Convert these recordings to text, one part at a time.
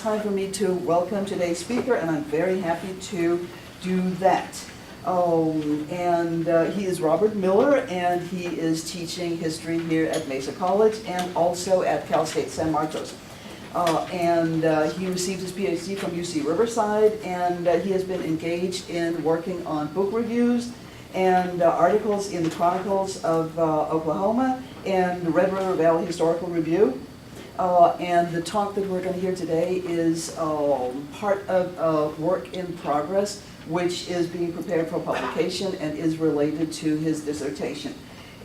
time for me to welcome today's speaker, and I'm very happy to do that. He is Robert Miller, and he is teaching history here at Mesa College and also at Cal State San Marcos. He received his PhD from UC Riverside, and he has been engaged in working on book reviews and articles in the Chronicles of Oklahoma and the Red River Valley Historical Review. And the talk that we're going to hear today is part of a work in progress, which is being prepared for publication and is related to his dissertation.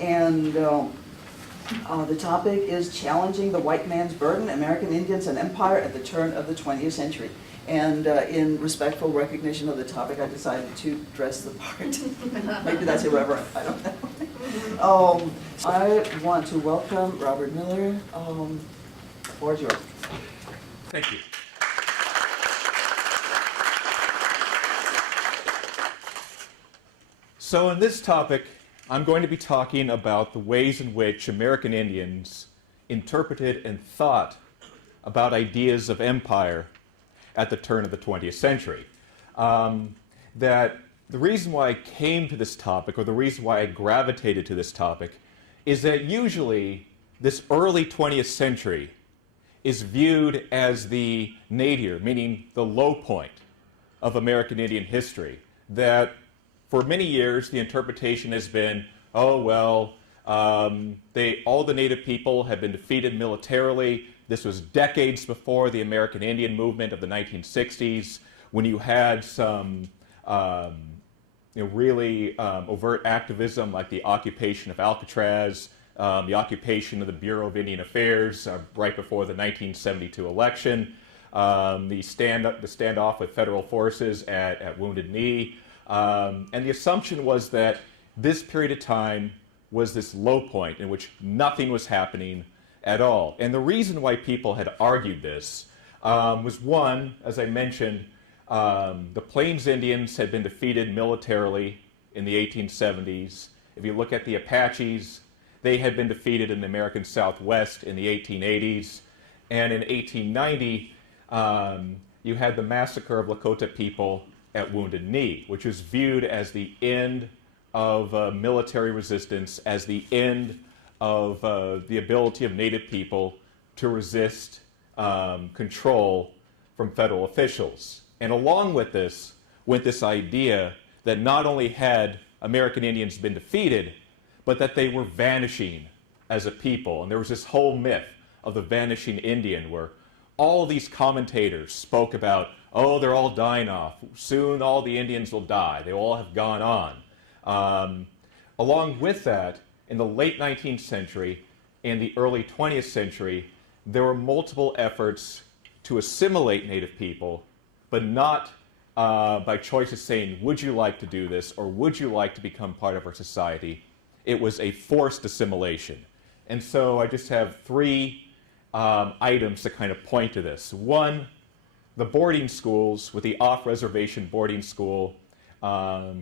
And the topic is Challenging the White Man's Burden, American Indians and Empire at the Turn of the 20th Century. And in respectful recognition of the topic, I decided to dress the part. Maybe that's irreverent, I don't know. I want to welcome Robert Miller. The floor is yours. Thank you. So in this topic, I'm going to be talking about the ways in which American Indians interpreted and thought about ideas of empire at the turn of the 20th century. That the reason why I came to this topic, or the reason why I gravitated to this topic, is that usually this early 20th century is viewed as the nadir, meaning the low point of American Indian history. That for many years the interpretation has been, oh well, all the native people have been defeated militarily. This was decades before the American Indian movement of the 1960s, when you had some really overt activism like the occupation of Alcatraz, the occupation of the Bureau of Indian Affairs right before the 1972 election, the standoff with federal forces at Wounded Knee. And the assumption was that this period of time was this low point in which nothing was happening at all. And the reason why people had argued this was, one, as I mentioned, the Plains Indians had been defeated militarily in the 1870s. If you look at the Apaches, they had been defeated in the American Southwest in the 1880s. And in 1890, you had the massacre of Lakota people at Wounded Knee, which was viewed as the end of military resistance, as the end of the ability of Native people to resist control from federal officials. And along with this went this idea that not only had American Indians been defeated, but that they were vanishing as a people. And there was this whole myth of the vanishing Indian, where all these commentators spoke about, oh, they're all dying off. Soon all the Indians will die. They all have gone on. Along with that, in the late 19th century and the early 20th century, there were multiple efforts to assimilate Native people, but not by choices saying, would you like to do this, or would you like to become part of our society? It was a forced assimilation. And so I just have three items to kind of point to this. One, the boarding schools, with the off-reservation boarding school,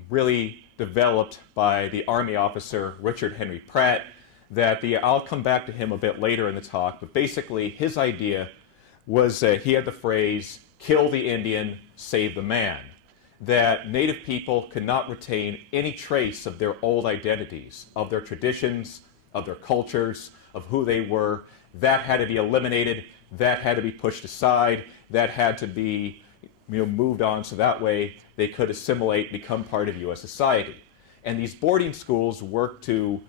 really developed by the Army officer Richard Henry Pratt. I'll come back to him a bit later in the talk, but basically his idea was that he had the phrase, kill the Indian, save the man. That Native people could not retain any trace of their old identities, of their traditions, of their cultures, of who they were. That had to be eliminated. That had to be pushed aside. That had to be moved on, so that way they could assimilate, become part of U.S. society. And these boarding schools worked to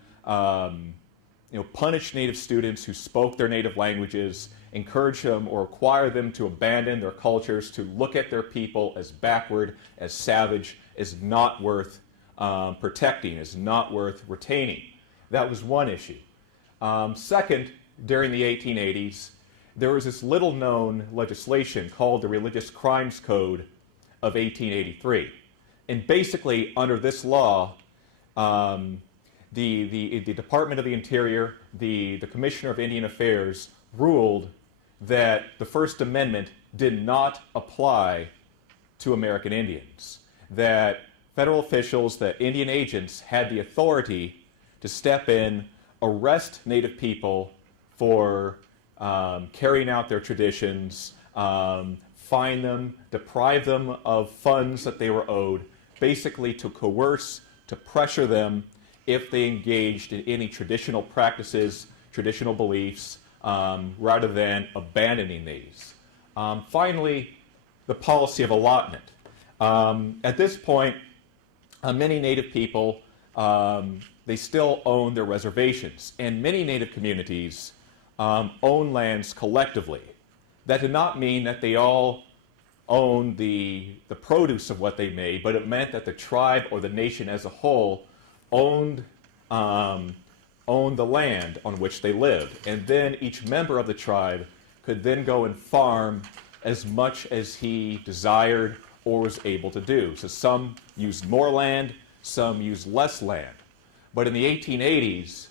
punish Native students who spoke their native languages, encourage them or require them to abandon their cultures, to look at their people as backward, as savage, as not worth protecting, as not worth retaining. That was one issue. Second, during the 1880s, there was this little-known legislation called the Religious Crimes Code of 1883. And basically, under this law, the Department of the Interior, the Commissioner of Indian Affairs, ruled that the First Amendment did not apply to American Indians. That federal officials, that Indian agents, had the authority to step in, arrest Native people for carrying out their traditions, fine them, deprive them of funds that they were owed, basically to coerce, to pressure them if they engaged in any traditional practices, traditional beliefs, rather than abandoning these. Finally, the policy of allotment. At this point, many Native people, they still own their reservations, and many Native communities own lands collectively. That did not mean that they all owned the produce of what they made, but it meant that the tribe or the nation as a whole owned the land on which they lived. And then each member of the tribe could then go and farm as much as he desired or was able to do. So some used more land, some used less land. But in the 1880s,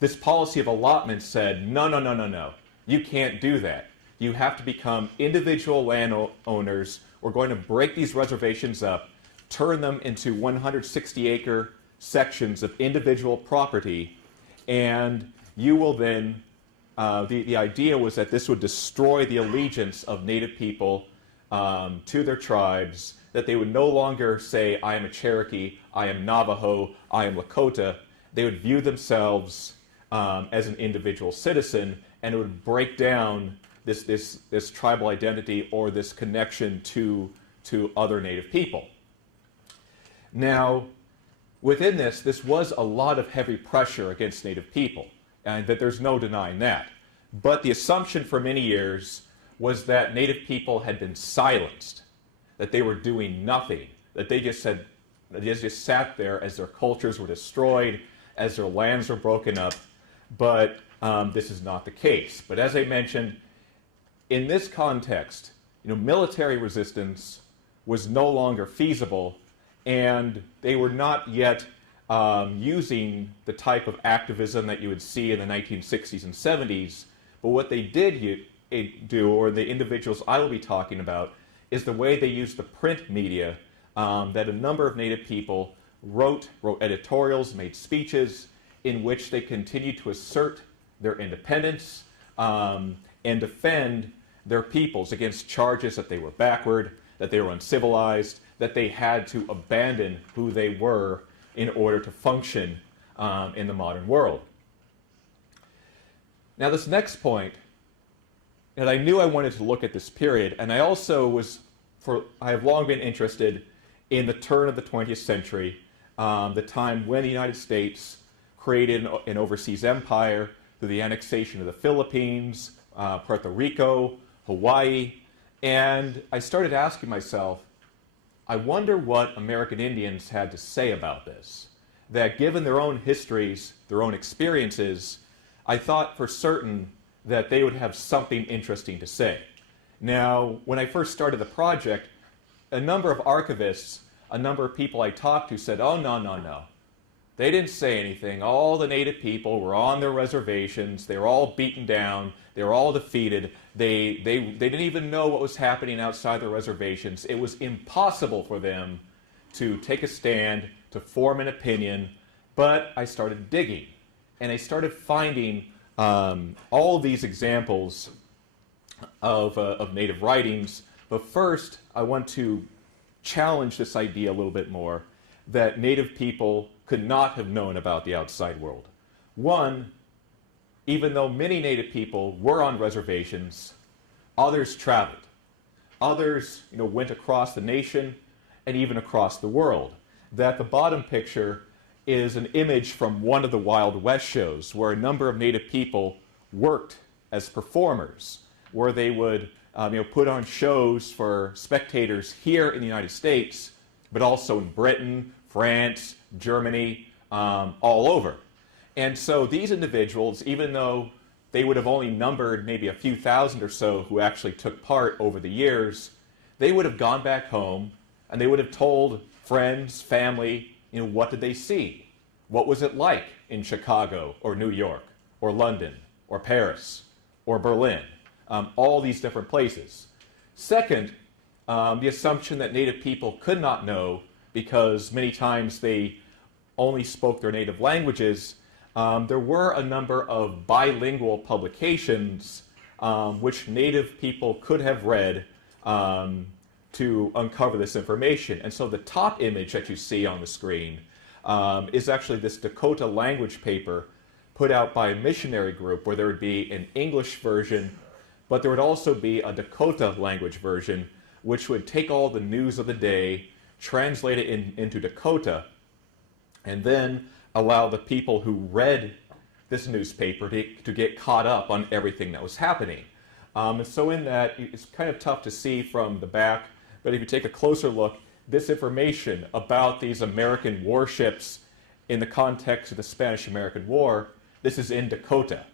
this policy of allotment said, no, no, no, no, no. You can't do that. You have to become individual landowners. We're going to break these reservations up, turn them into 160-acre sections of individual property, and you will then, the idea was that this would destroy the allegiance of Native people to their tribes, that they would no longer say, I am a Cherokee, I am Navajo, I am Lakota. They would view themselves as an individual citizen, and it would break down this tribal identity or this connection to other Native people. Now, within this was a lot of heavy pressure against Native people, and that there's no denying that. But the assumption for many years was that Native people had been silenced, that they were doing nothing, that they just sat there as their cultures were destroyed, as their lands were broken up. But this is not the case. But as I mentioned, in this context, military resistance was no longer feasible, and they were not yet using the type of activism that you would see in the 1960s and 70s. But what they did do, or the individuals I will be talking about, is the way they used the print media, that a number of Native people wrote editorials, made speeches, in which they continued to assert their independence and defend their peoples against charges that they were backward, that they were uncivilized, that they had to abandon who they were in order to function in the modern world. Now, this next point, and I knew I wanted to look at this period, and I also I have long been interested in the turn of the 20th century, the time when the United States created an overseas empire through the annexation of the Philippines, Puerto Rico, Hawaii, and I started asking myself, I wonder what American Indians had to say about this. That given their own histories, their own experiences, I thought for certain that they would have something interesting to say. Now, when I first started the project, a number of archivists, a number of people I talked to said, oh, no, no, no. They didn't say anything. All the Native people were on their reservations. They were all beaten down. They were all defeated. They didn't even know what was happening outside their reservations. It was impossible for them to take a stand, to form an opinion. But I started digging, and I started finding all of these examples of Native writings. But first, I want to challenge this idea a little bit more, that Native people could not have known about the outside world. One, even though many Native people were on reservations, others traveled. Others, went across the nation and even across the world. That the bottom picture is an image from one of the Wild West shows where a number of Native people worked as performers, where they would put on shows for spectators here in the United States, but also in Britain, France, Germany, all over. And so these individuals, even though they would have only numbered maybe a few thousand or so who actually took part over the years, they would have gone back home and they would have told friends, family, what did they see? What was it like in Chicago or New York or London or Paris or Berlin? All these different places. Second, the assumption that Native people could not know because many times they only spoke their native languages. There were a number of bilingual publications which Native people could have read to uncover this information. And so the top image that you see on the screen is actually this Dakota language paper put out by a missionary group, where there would be an English version, but there would also be a Dakota language version, which would take all the news of the day, translate it into Dakota, and then allow the people who read this newspaper to get caught up on everything that was happening. And so in that, it's kind of tough to see from the back, but if you take a closer look, this information about these American warships in the context of the Spanish-American War, this is in Dakota.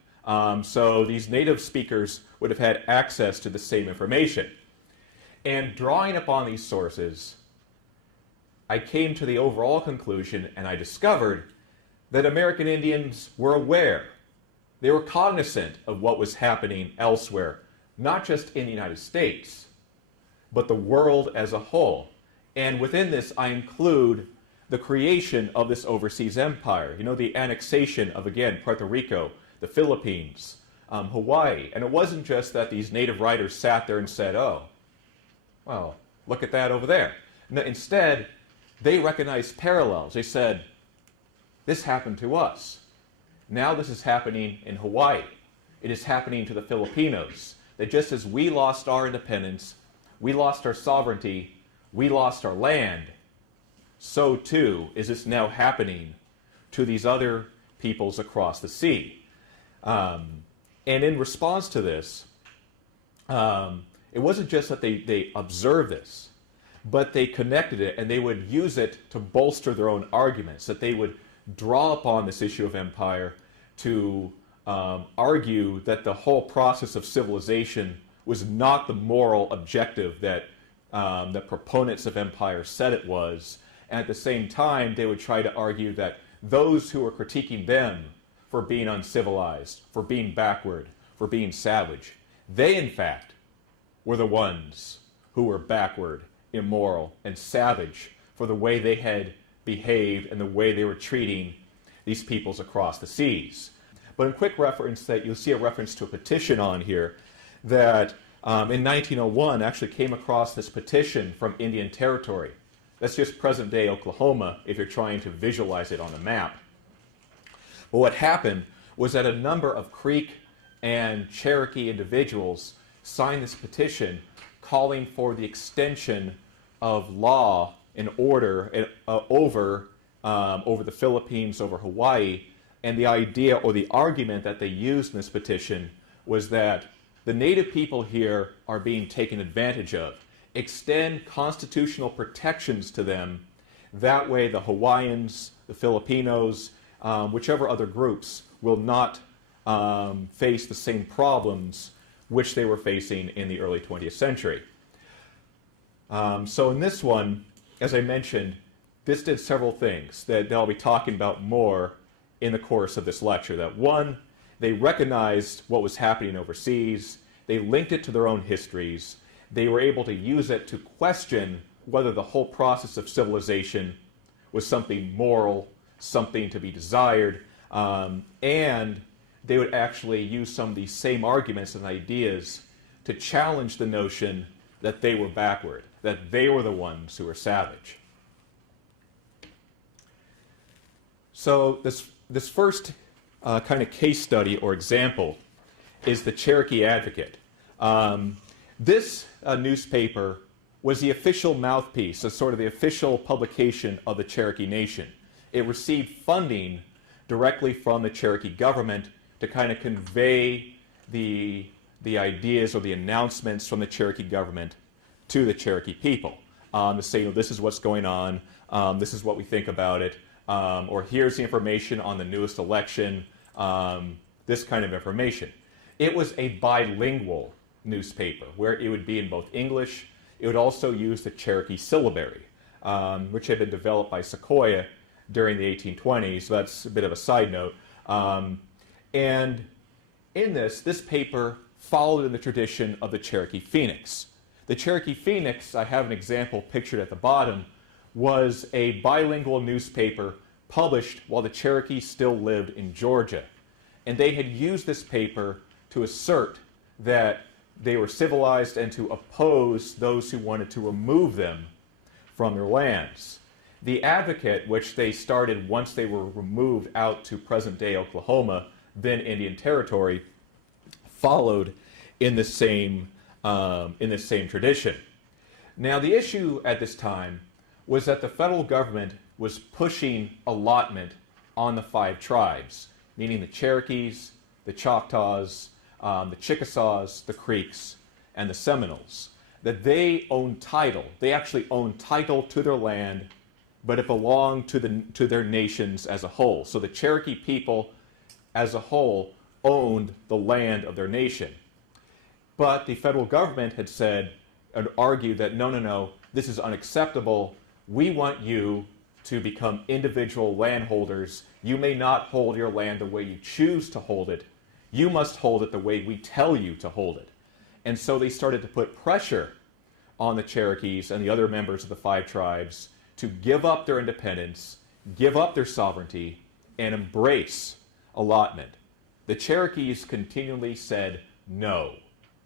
So these native speakers would have had access to the same information. And drawing upon these sources, I came to the overall conclusion, and I discovered that American Indians were aware. They were cognizant of what was happening elsewhere, not just in the United States, but the world as a whole. And within this, I include the creation of this overseas empire. You know, the annexation of, again, Puerto Rico, the Philippines, Hawaii. And it wasn't just that these native writers sat there and said, oh, well, look at that over there. No, instead, they recognized parallels. They said, this happened to us. Now this is happening in Hawaii. It is happening to the Filipinos. That just as we lost our independence, we lost our sovereignty, we lost our land, so too is this now happening to these other peoples across the sea. And in response to this, it wasn't just that they observed this, but they connected it, and they would use it to bolster their own arguments, that they would draw upon this issue of empire to argue that the whole process of civilization was not the moral objective that the proponents of empire said it was. And at the same time, they would try to argue that those who were critiquing them for being uncivilized, for being backward, for being savage, they in fact were the ones who were backward, immoral, and savage for the way they had behaved and the way they were treating these peoples across the seas. But in quick reference, that you'll see a reference to a petition on here that in 1901 actually came across this petition from Indian Territory. That's just present-day Oklahoma if you're trying to visualize it on a map. But what happened was that a number of Creek and Cherokee individuals signed this petition calling for the extension of law and order over the Philippines, over Hawaii. And the idea or the argument that they used in this petition was that the native people here are being taken advantage of. Extend constitutional protections to them. That way the Hawaiians, the Filipinos, whichever other groups will not face the same problems which they were facing in the early 20th century. So in this one, as I mentioned, this did several things that I'll be talking about more in the course of this lecture. That one, they recognized what was happening overseas, they linked it to their own histories, they were able to use it to question whether the whole process of civilization was something moral, something to be desired, and they would actually use some of these same arguments and ideas to challenge the notion that they were backward, that they were the ones who were savage. So this first kind of case study or example is the Cherokee Advocate. This newspaper was the official mouthpiece, so sort of the official publication of the Cherokee Nation. It received funding directly from the Cherokee government to kind of convey the ideas or the announcements from the Cherokee government to the Cherokee people. To say, this is what's going on, this is what we think about it, or here's the information on the newest election, this kind of information. It was a bilingual newspaper where it would be in both English. It would also use the Cherokee syllabary, which had been developed by Sequoyah during the 1820s, so that's a bit of a side note. And in this paper followed in the tradition of the Cherokee Phoenix. The Cherokee Phoenix, I have an example pictured at the bottom, was a bilingual newspaper published while the Cherokee still lived in Georgia. And they had used this paper to assert that they were civilized and to oppose those who wanted to remove them from their lands. The Advocate, which they started once they were removed out to present-day Oklahoma, then Indian Territory, followed in the same tradition. Now, the issue at this time was that the federal government was pushing allotment on the 5 tribes, meaning the Cherokees, the Choctaws, the Chickasaws, the Creeks, and the Seminoles, that they owned title. They actually owned title to their land, but it belonged to their nations as a whole. So the Cherokee people as a whole owned the land of their nation. But the federal government had said and argued that no, this is unacceptable. We want you to become individual landholders. You may not hold your land the way you choose to hold it. You must hold it the way we tell you to hold it. And so they started to put pressure on the Cherokees and the other members of the 5 tribes to give up their independence, give up their sovereignty, and embrace allotment. The Cherokees continually said, no,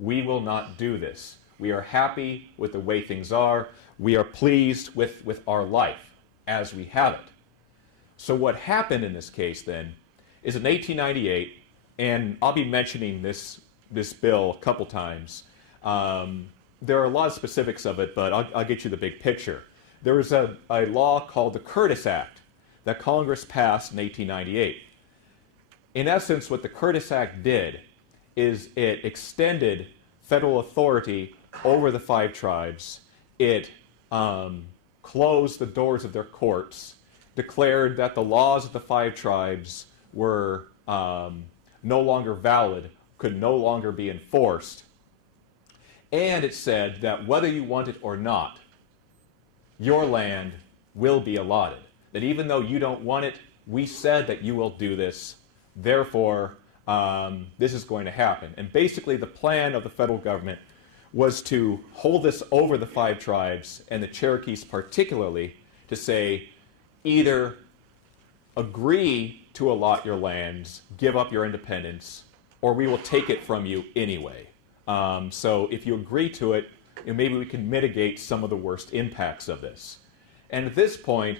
we will not do this. We are happy with the way things are. We are pleased with our life as we have it. So what happened in this case then is in 1898, and I'll be mentioning this bill a couple times. There are a lot of specifics of it, but I'll get you the big picture. There was a law called the Curtis Act that Congress passed in 1898. In essence, what the Curtis Act did is it extended federal authority over the 5 tribes. It closed the doors of their courts, declared that the laws of the 5 tribes were no longer valid, could no longer be enforced. And it said that whether you want it or not, your land will be allotted. That even though you don't want it, we said that you will do this. Therefore, this is going to happen. And basically the plan of the federal government was to hold this over the 5 tribes, and the Cherokees particularly, to say either agree to allot your lands, give up your independence, or we will take it from you anyway. So if you agree to it, maybe we can mitigate some of the worst impacts of this. And at this point,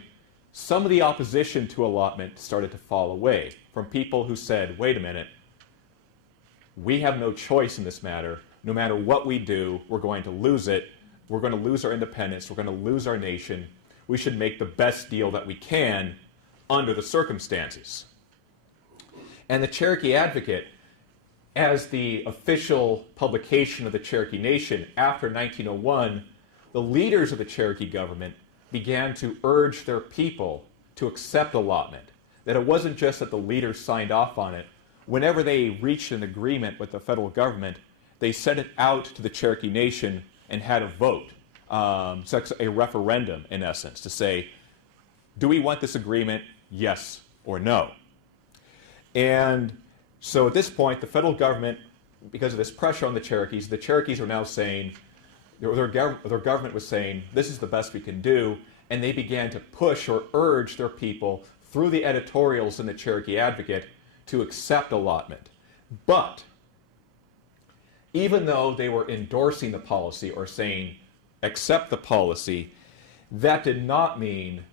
some of the opposition to allotment started to fall away from people who said, wait a minute, we have no choice in this matter. No matter what we do, we're going to lose it. We're going to lose our independence. We're going to lose our nation. We should make the best deal that we can under the circumstances. And the Cherokee Advocate, as the official publication of the Cherokee Nation after 1901, the leaders of the Cherokee government began to urge their people to accept allotment. That it wasn't just that the leaders signed off on it. Whenever they reached an agreement with the federal government, they sent it out to the Cherokee Nation and had a vote. So it's a referendum, in essence, to say, do we want this agreement, yes or no? And so at this point, the federal government, because of this pressure on the Cherokees are now saying, their government was saying, this is the best we can do, and they began to push or urge their people through the editorials in the Cherokee Advocate to accept allotment. But even though they were endorsing the policy or saying, accept the policy, that did not mean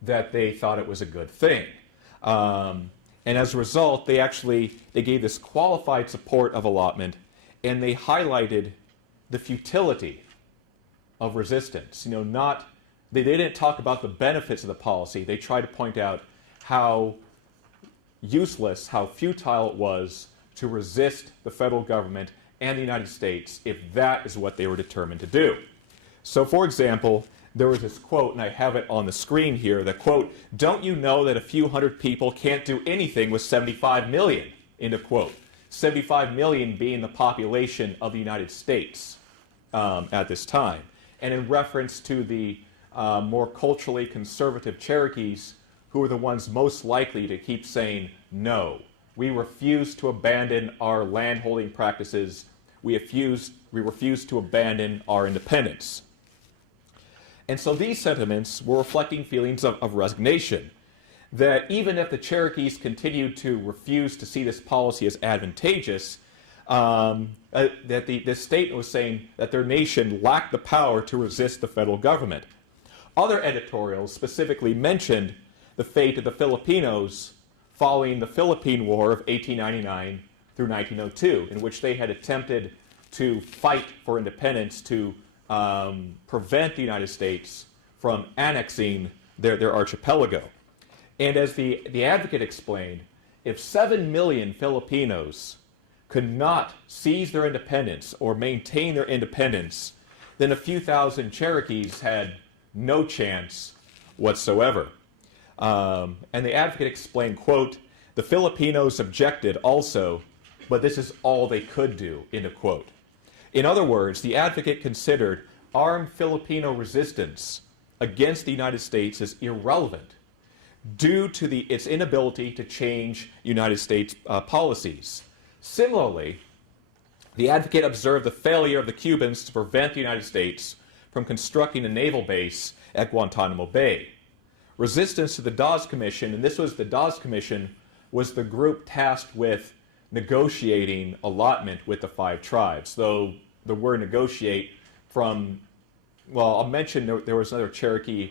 that they thought it was a good thing. And as a result, they gave this qualified support of allotment, and they highlighted the futility of resistance. They didn't talk about the benefits of the policy. They tried to point out how useless, how futile it was to resist the federal government and the United States if that is what they were determined to do. So, for example, there was this quote, and I have it on the screen here, that quote, "Don't you know that a few hundred people can't do anything with 75 million?" End of quote. 75 million being the population of the United States at this time. And in reference to the more culturally conservative Cherokees, who were the ones most likely to keep saying, no, we refuse to abandon our landholding practices, we refuse to abandon our independence. And so these sentiments were reflecting feelings of resignation, that even if the Cherokees continued to refuse to see this policy as advantageous, that this statement was saying that their nation lacked the power to resist the federal government. Other editorials specifically mentioned the fate of the Filipinos following the Philippine War of 1899 through 1902, in which they had attempted to fight for independence to prevent the United States from annexing their archipelago. And as the Advocate explained, if 7 million Filipinos could not seize their independence or maintain their independence, then a few thousand Cherokees had no chance whatsoever. And the Advocate explained, quote, "The Filipinos objected also, but this is all they could do," end of quote. In other words, the Advocate considered armed Filipino resistance against the United States as irrelevant due to its inability to change United States policies. Similarly, the Advocate observed the failure of the Cubans to prevent the United States from constructing a naval base at Guantanamo Bay. Resistance to the Dawes Commission, and the Dawes Commission was the group tasked with negotiating allotment with the 5 tribes, though the word negotiate from, well, I'll mention there was another Cherokee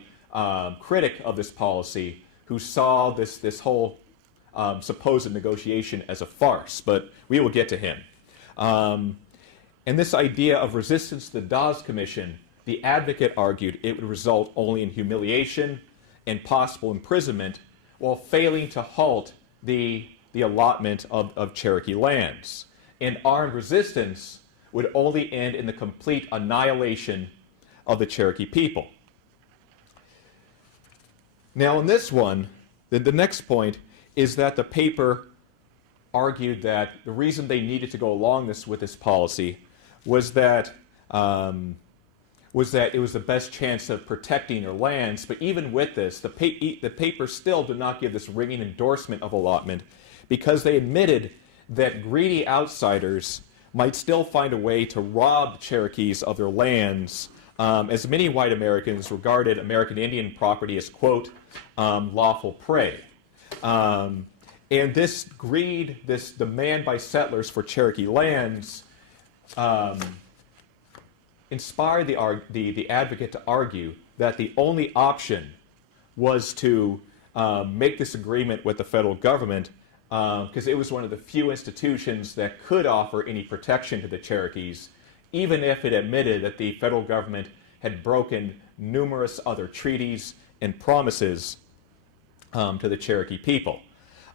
critic of this policy who saw this whole supposed negotiation as a farce, but we will get to him. And this idea of resistance to the Dawes Commission, the Advocate argued it would result only in humiliation and possible imprisonment while failing to halt the allotment of Cherokee lands. And armed resistance would only end in the complete annihilation of the Cherokee people. Now, in this one, the next point is that the paper argued that the reason they needed to go along with this policy was that it was the best chance of protecting their lands. But even with this, the paper still did not give this ringing endorsement of allotment, because they admitted that greedy outsiders might still find a way to rob the Cherokees of their lands, as many white Americans regarded American Indian property as, quote, lawful prey. And this greed, this demand by settlers for Cherokee lands, inspired the Advocate to argue that the only option was to make this agreement with the federal government, because it was one of the few institutions that could offer any protection to the Cherokees, even if it admitted that the federal government had broken numerous other treaties and promises to the Cherokee people.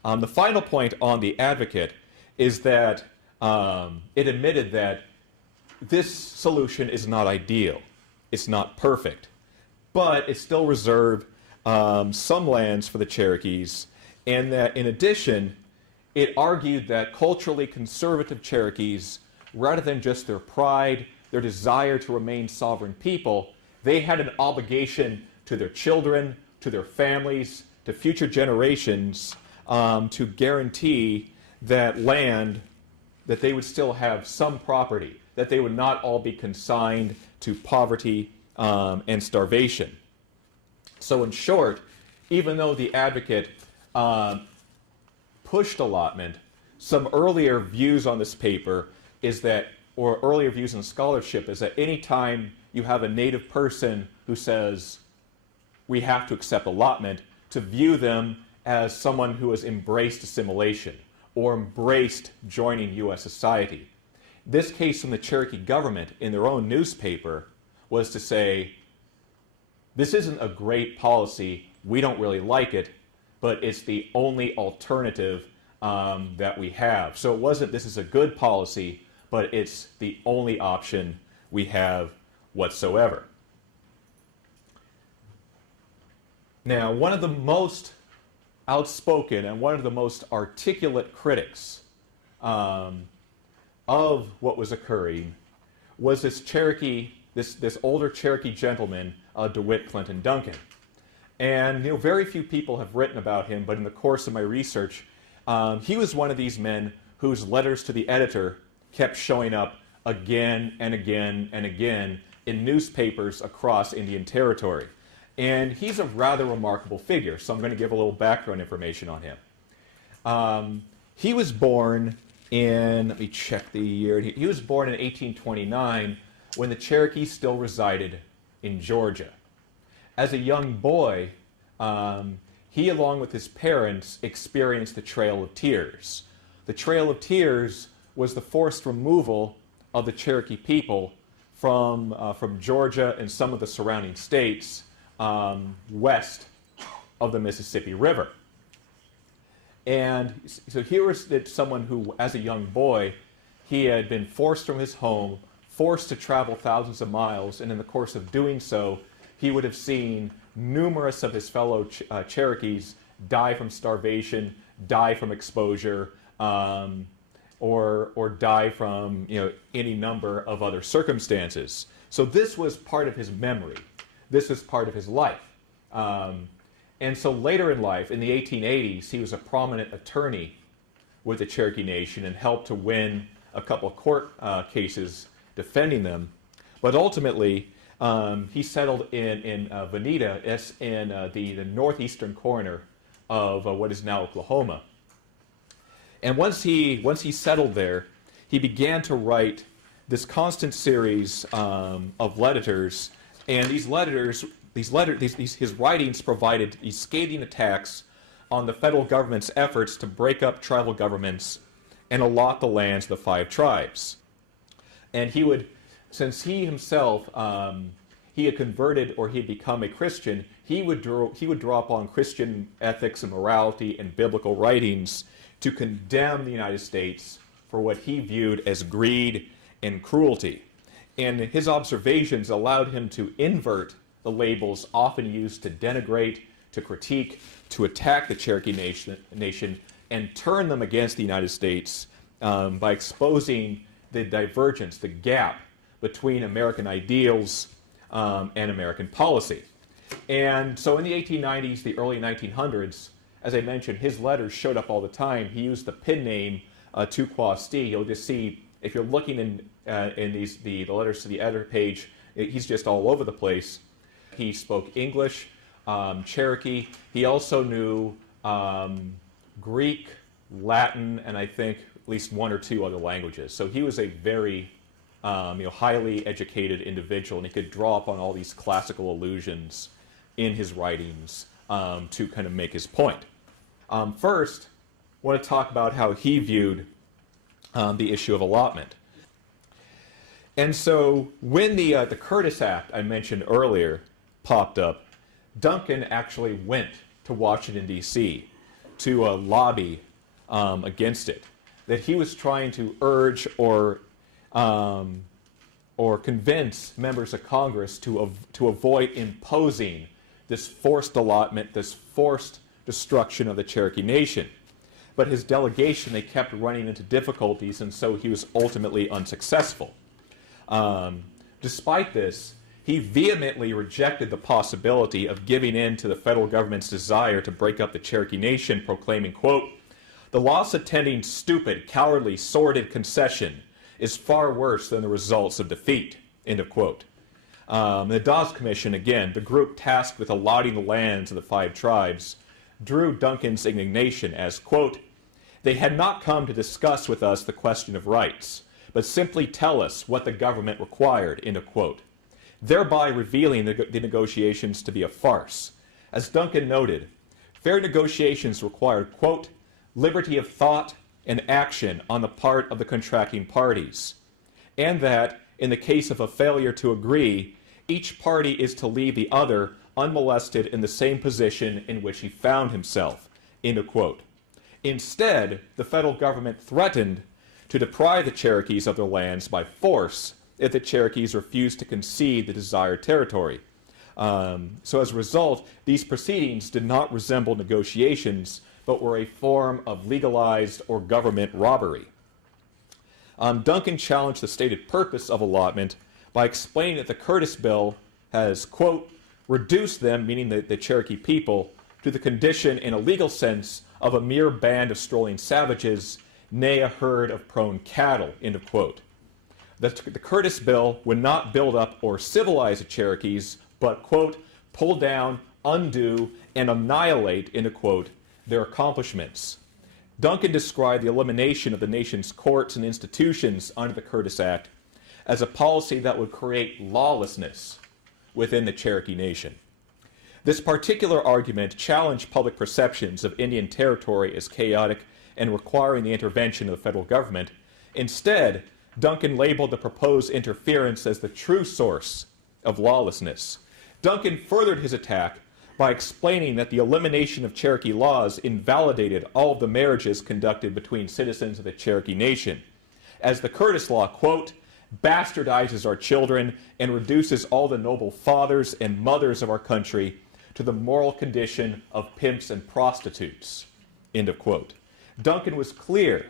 The final point on the Advocate is that it admitted that this solution is not ideal. It's not perfect. But it still reserved some lands for the Cherokees, and that in addition, it argued that culturally conservative Cherokees, rather than just their pride, their desire to remain sovereign people, they had an obligation to their children, to their families, to future generations, to guarantee that land, that they would still have some property, that they would not all be consigned to poverty and starvation. So in short, even though the Advocate pushed allotment, some earlier views on this paper is that, or earlier views in scholarship, is that any time you have a Native person who says, we have to accept allotment, to view them as someone who has embraced assimilation or embraced joining U.S. society. This case from the Cherokee government in their own newspaper was to say, this isn't a great policy, we don't really like it, but it's the only alternative that we have. So it wasn't, this is a good policy, but it's the only option we have whatsoever. Now, one of the most outspoken and one of the most articulate critics of what was occurring was this Cherokee, this older Cherokee gentleman, DeWitt Clinton Duncan. And very few people have written about him, but in the course of my research, he was one of these men whose letters to the editor kept showing up again and again and again in newspapers across Indian Territory. And he's a rather remarkable figure, so I'm going to give a little background information on him. He was born let me check the year, he was born in 1829 when the Cherokee still resided in Georgia. As a young boy, he, along with his parents, experienced the Trail of Tears. The Trail of Tears was the forced removal of the Cherokee people from Georgia and some of the surrounding states west of the Mississippi River. And so here was someone who, as a young boy, he had been forced from his home, forced to travel thousands of miles, and in the course of doing so, he would have seen numerous of his fellow Cherokees die from starvation, die from exposure, or die from any number of other circumstances. So this was part of his memory. This was part of his life. And so later in life, in the 1880s, he was a prominent attorney with the Cherokee Nation and helped to win a couple of court cases defending them. But ultimately, he settled in Veneta, in the northeastern corner of what is now Oklahoma. And once he settled there, he began to write this constant series of letters, and his writings provided these scathing attacks on the federal government's efforts to break up tribal governments and allot the lands of the 5 tribes. And he would, since he himself he had converted or he had become a Christian, he would draw upon Christian ethics and morality and biblical writings to condemn the United States for what he viewed as greed and cruelty. And his observations allowed him to invert the labels often used to denigrate, to critique, to attack the Cherokee nation and turn them against the United States by exposing the divergence, the gap between American ideals and American policy. And so in the 1890s, the early 1900s, as I mentioned, his letters showed up all the time. He used the pen name Tu Quasti. You'll just see, if you're looking in the letters to the editor page, he's just all over the place. He spoke English, Cherokee. He also knew Greek, Latin, and I think at least 1 or 2 other languages. So he was a very highly educated individual, and he could draw upon all these classical allusions in his writings to kind of make his point. First, I want to talk about how he viewed the issue of allotment. And so when the Curtis Act I mentioned earlier popped up, Duncan actually went to Washington, D.C. to lobby against it, that he was trying to urge or convince members of Congress to avoid imposing this forced allotment, this forced destruction of the Cherokee Nation. But his delegation, they kept running into difficulties, and so he was ultimately unsuccessful. Despite this, he vehemently rejected the possibility of giving in to the federal government's desire to break up the Cherokee Nation, proclaiming, quote, "The loss attending stupid, cowardly, sordid concession is far worse than the results of defeat," end of quote. The Dawes Commission, again, the group tasked with allotting the lands of the 5 tribes, drew Duncan's indignation as, quote, "They had not come to discuss with us the question of rights, but simply tell us what the government required," end of quote, thereby revealing the negotiations to be a farce. As Duncan noted, fair negotiations required, quote, "liberty of thought and action on the part of the contracting parties," and that, in the case of a failure to agree, each party is to leave the other unmolested in the same position in which he found himself, end of quote. Instead, the federal government threatened to deprive the Cherokees of their lands by force if the Cherokees refused to concede the desired territory. So as a result, these proceedings did not resemble negotiations, but were a form of legalized or government robbery. Duncan challenged the stated purpose of allotment by explaining that the Curtis Bill has, quote, "reduced them," meaning the Cherokee people, "to the condition in a legal sense of a mere band of strolling savages, nay, a herd of prone cattle," end of quote. The Curtis Bill would not build up or civilize the Cherokees, but, quote, "pull down, undo, and annihilate," end of quote, their accomplishments. Duncan described the elimination of the nation's courts and institutions under the Curtis Act as a policy that would create lawlessness within the Cherokee Nation. This particular argument challenged public perceptions of Indian territory as chaotic and requiring the intervention of the federal government. Instead, Duncan labeled the proposed interference as the true source of lawlessness. Duncan furthered his attack by explaining that the elimination of Cherokee laws invalidated all of the marriages conducted between citizens of the Cherokee Nation, as the Curtis Law, quote, bastardizes our children and reduces all the noble fathers and mothers of our country to the moral condition of pimps and prostitutes, end of quote. Duncan was clear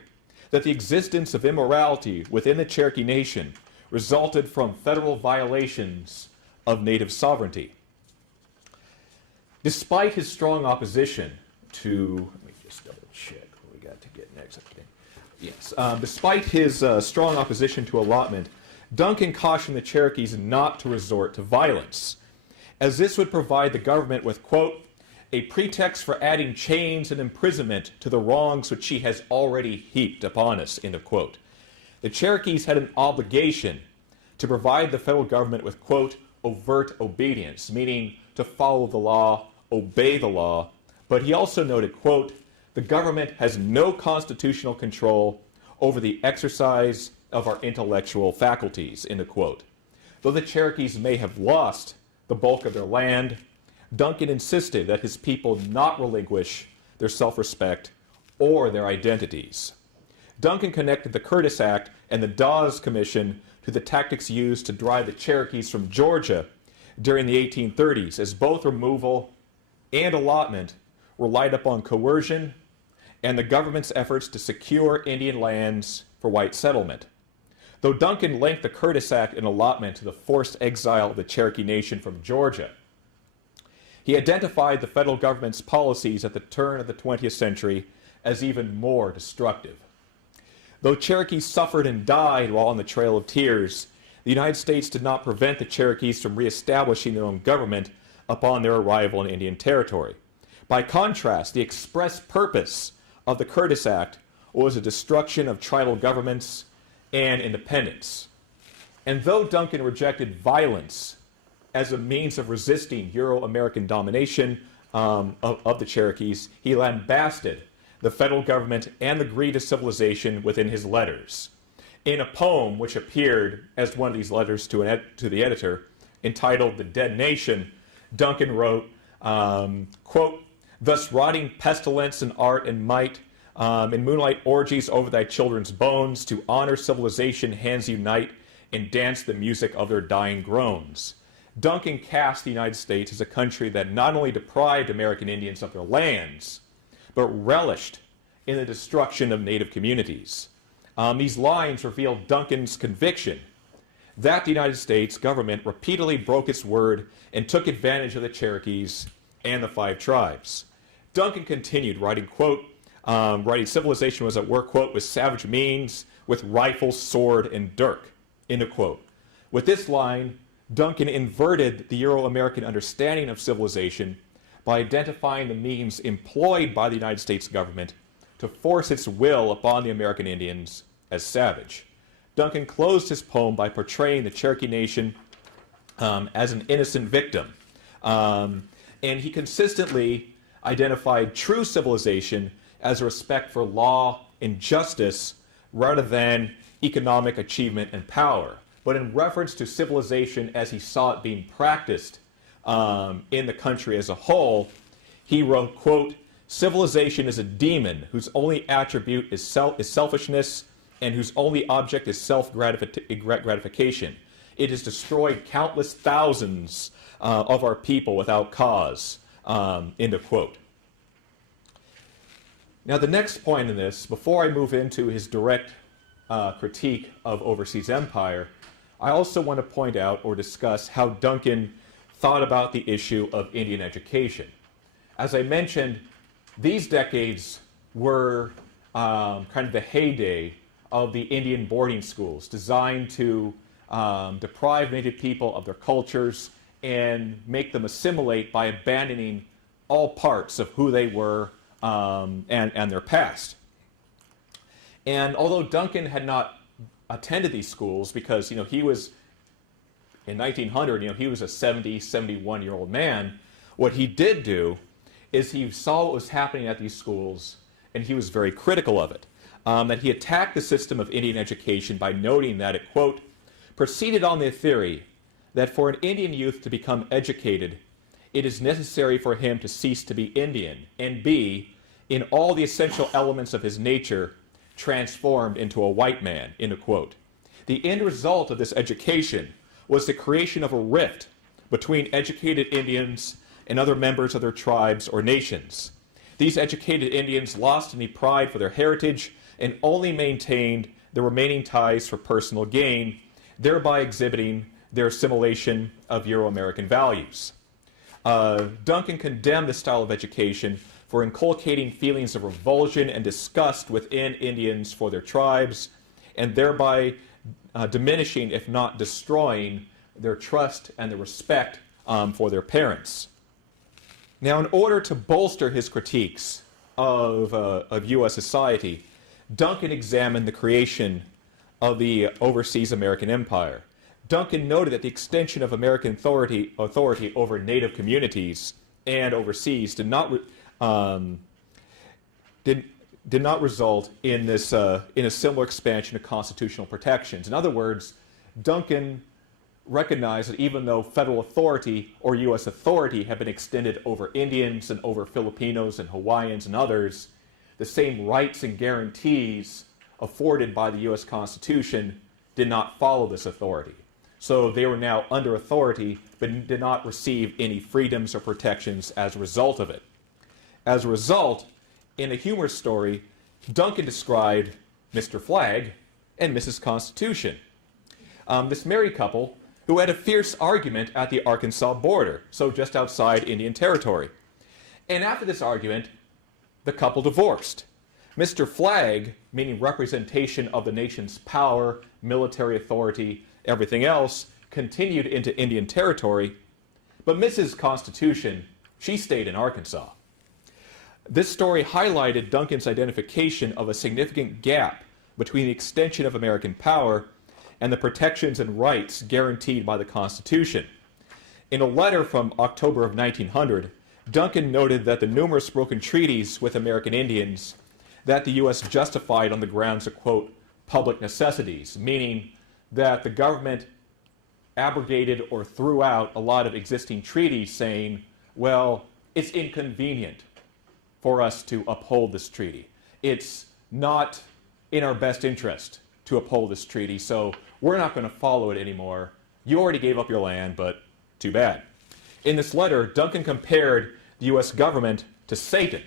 that the existence of immorality within the Cherokee Nation resulted from federal violations of native sovereignty. Despite his strong opposition to, let me just double check what we got to get next. Yes, despite his strong opposition to allotment, Duncan cautioned the Cherokees not to resort to violence, as this would provide the government with, quote, a pretext for adding chains and imprisonment to the wrongs which she has already heaped upon us, end of quote. The Cherokees had an obligation to provide the federal government with, quote, overt obedience, meaning to follow the law, obey the law, but he also noted, quote, the government has no constitutional control over the exercise of our intellectual faculties, end of quote. Though the Cherokees may have lost the bulk of their land, Duncan insisted that his people not relinquish their self-respect or their identities. Duncan connected the Curtis Act and the Dawes Commission to the tactics used to drive the Cherokees from Georgia during the 1830s, as both removal and allotment relied upon coercion and the government's efforts to secure Indian lands for white settlement. Though Duncan linked the Curtis Act and allotment to the forced exile of the Cherokee Nation from Georgia, he identified the federal government's policies at the turn of the 20th century as even more destructive. Though Cherokees suffered and died while on the Trail of Tears, the United States did not prevent the Cherokees from reestablishing their own government upon their arrival in Indian Territory. By contrast, the express purpose of the Curtis Act was the destruction of tribal governments and independence. And though Duncan rejected violence as a means of resisting Euro-American domination of the Cherokees, he lambasted the federal government and the greed of civilization within his letters. In a poem which appeared as one of these letters to the editor, entitled The Dead Nation, Duncan wrote, quote, thus rotting pestilence and art and might, in moonlight orgies over thy children's bones, to honor civilization hands unite, and dance the music of their dying groans. Duncan cast the United States as a country that not only deprived American Indians of their lands, but relished in the destruction of native communities. These lines reveal Duncan's conviction that the United States government repeatedly broke its word and took advantage of the Cherokees and the 5 tribes. Duncan continued writing, quote, writing civilization was at work, quote, with savage means, with rifle, sword, and dirk, end of quote. With this line, Duncan inverted the Euro-American understanding of civilization by identifying the means employed by the United States government to force its will upon the American Indians as savage. Duncan closed his poem by portraying the Cherokee Nation as an innocent victim. And he consistently identified true civilization as a respect for law and justice rather than economic achievement and power. But in reference to civilization as he saw it being practiced in the country as a whole, he wrote, quote, civilization is a demon whose only attribute is selfishness and whose only object is self-gratification. It has destroyed countless thousands of our people without cause, end of quote. Now the next point in this, before I move into his direct critique of overseas empire, I also want to point out or discuss how Duncan thought about the issue of Indian education. As I mentioned, these decades were kind of the heyday of the Indian boarding schools designed to deprive Native people of their cultures and make them assimilate by abandoning all parts of who they were and their past. And although Duncan had not attended these schools because, he was, in 1900, he was a 70, 71-year-old man, what he did do is he saw what was happening at these schools, and he was very critical of it. That he attacked the system of Indian education by noting that it, quote, proceeded on the theory that for an Indian youth to become educated, it is necessary for him to cease to be Indian and be, in all the essential elements of his nature, transformed into a white man, end of quote. The end result of this education was the creation of a rift between educated Indians and other members of their tribes or nations. These educated Indians lost any pride for their heritage and only maintained the remaining ties for personal gain, thereby exhibiting their assimilation of Euro-American values. Duncan condemned this style of education for inculcating feelings of revulsion and disgust within Indians for their tribes, and thereby diminishing, if not destroying, their trust and the respect for their parents. Now, in order to bolster his critiques of U.S. society, Duncan examined the creation of the overseas American empire. Duncan noted that the extension of American authority over native communities and overseas did not result in this in a similar expansion of constitutional protections. In other words, Duncan recognized that even though federal authority or U.S. authority had been extended over Indians and over Filipinos and Hawaiians and others, the same rights and guarantees afforded by the U.S. Constitution did not follow this authority. So they were now under authority, but did not receive any freedoms or protections as a result of it. As a result, in a humor story, Duncan described Mr. Flag and Mrs. Constitution. This married couple who had a fierce argument at the Arkansas border, so just outside Indian Territory. And after this argument, the couple divorced. Mr. Flag, meaning representation of the nation's power, military authority, everything else, continued into Indian Territory, but Mrs. Constitution, she stayed in Arkansas. This story highlighted Duncan's identification of a significant gap between the extension of American power and the protections and rights guaranteed by the Constitution. In a letter from October of 1900, Duncan noted that the numerous broken treaties with American Indians that the U.S. justified on the grounds of, quote, public necessities, meaning that the government abrogated or threw out a lot of existing treaties saying, well, it's inconvenient for us to uphold this treaty. It's not in our best interest to uphold this treaty, so we're not going to follow it anymore. You already gave up your land, but too bad. In this letter, Duncan compared the U.S. government to Satan,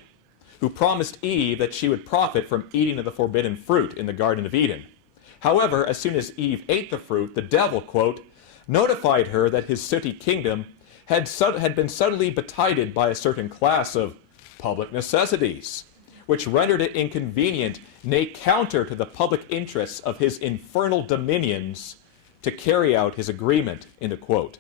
who promised Eve that she would profit from eating of the forbidden fruit in the Garden of Eden. However, as soon as Eve ate the fruit, the devil, quote, notified her that his sooty kingdom had been suddenly betided by a certain class of public necessities, which rendered it inconvenient, nay counter to the public interests of his infernal dominions to carry out his agreement, end of quote.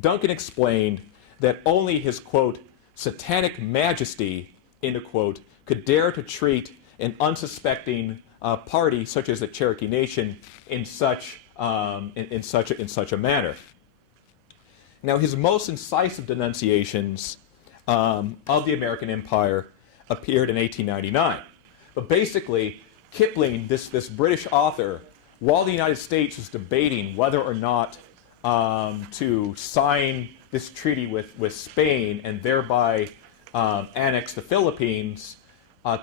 Duncan explained that only his, quote, satanic majesty, end of quote, could dare to treat an unsuspecting party such as the Cherokee Nation in such a manner. Now, his most incisive denunciations of the American Empire appeared in 1899. But basically, Kipling, this British author, while the United States was debating whether or not to sign this treaty with Spain and thereby annex the Philippines,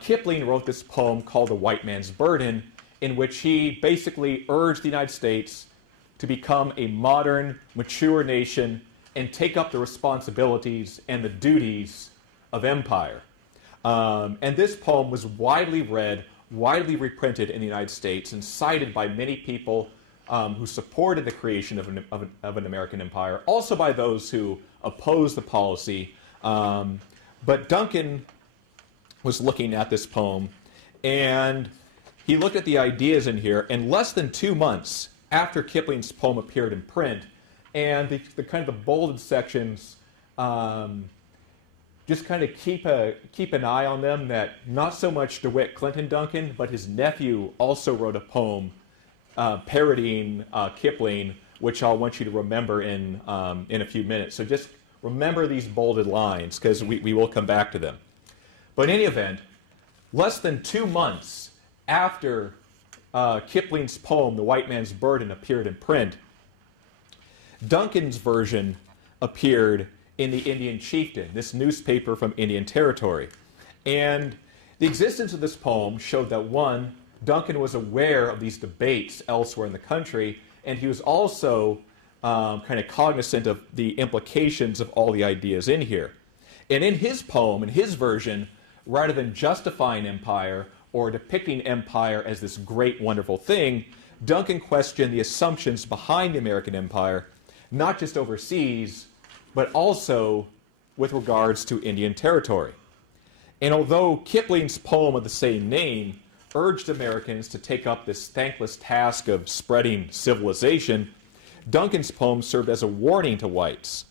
Kipling wrote this poem called The White Man's Burden, in which he basically urged the United States to become a modern, mature nation and take up the responsibilities and the duties of empire. And this poem was widely read, widely reprinted in the United States, and cited by many people who supported the creation of an American empire, also by those who opposed the policy. But Duncan was looking at this poem, and he looked at the ideas in here, and less than 2 months after Kipling's poem appeared in print, and the kind of the bolded sections just kind of keep an eye on them, that not so much DeWitt Clinton Duncan, but his nephew also wrote a poem parodying Kipling, which I'll want you to remember in a few minutes. So just remember these bolded lines, because we will come back to them. But in any event, less than 2 months after Kipling's poem, The White Man's Burden, appeared in print, Duncan's version appeared in the Indian Chieftain, this newspaper from Indian Territory. And the existence of this poem showed that, one, Duncan was aware of these debates elsewhere in the country, and he was also kind of cognizant of the implications of all the ideas in here. And in his poem, in his version, rather than justifying empire or depicting empire as this great, wonderful thing, Duncan questioned the assumptions behind the American empire, not just overseas, but also with regards to Indian territory. And although Kipling's poem of the same name urged Americans to take up this thankless task of spreading civilization, Duncan's poem served as a warning to whites.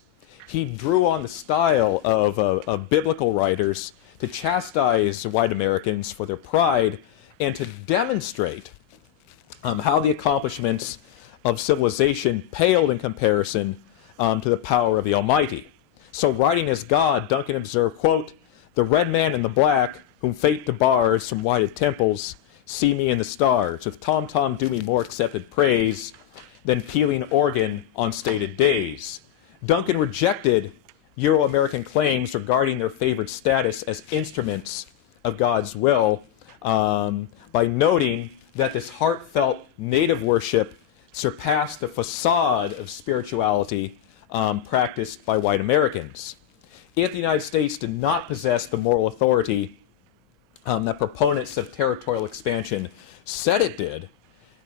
He drew on the style of biblical writers to chastise white Americans for their pride and to demonstrate how the accomplishments of civilization paled in comparison to the power of the Almighty. So, writing as God, Duncan observed, quote, "The red man and the black, whom fate debars from whited temples, see me in the stars. With tom-tom do me more accepted praise than pealing organ on stated days." Duncan rejected Euro-American claims regarding their favored status as instruments of God's will by noting that this heartfelt native worship surpassed the facade of spirituality practiced by white Americans. If the United States did not possess the moral authority that proponents of territorial expansion said it did,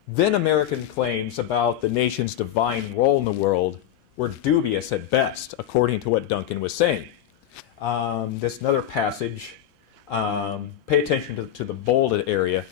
then American claims about the nation's divine role in the world were dubious at best, according to what Duncan was saying. This another passage, pay attention to the bolded area.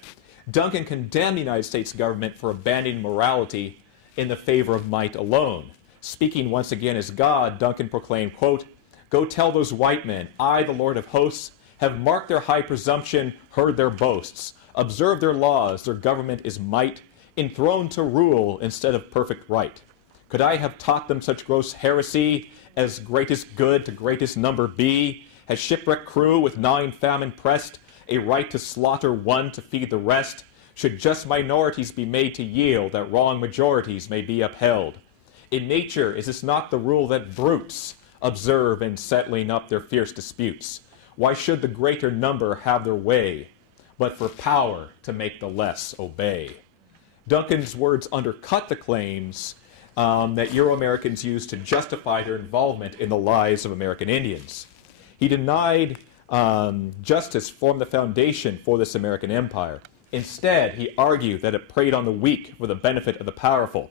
Duncan condemned the United States government for abandoning morality in the favor of might alone. Speaking once again as God, Duncan proclaimed, quote, "Go tell those white men, I, the Lord of hosts, have marked their high presumption, heard their boasts, observed their laws, their government is might, enthroned to rule instead of perfect right. Could I have taught them such gross heresy as greatest good to greatest number be? Has shipwrecked crew with 9 famine pressed a right to slaughter one to feed the rest? Should just minorities be made to yield that wrong majorities may be upheld? In nature, is this not the rule that brutes observe in settling up their fierce disputes? Why should the greater number have their way, but for power to make the less obey?" Duncan's words undercut the claims that Euro-Americans used to justify their involvement in the lives of American Indians. He denied justice formed the foundation for this American empire. Instead, he argued that it preyed on the weak for the benefit of the powerful.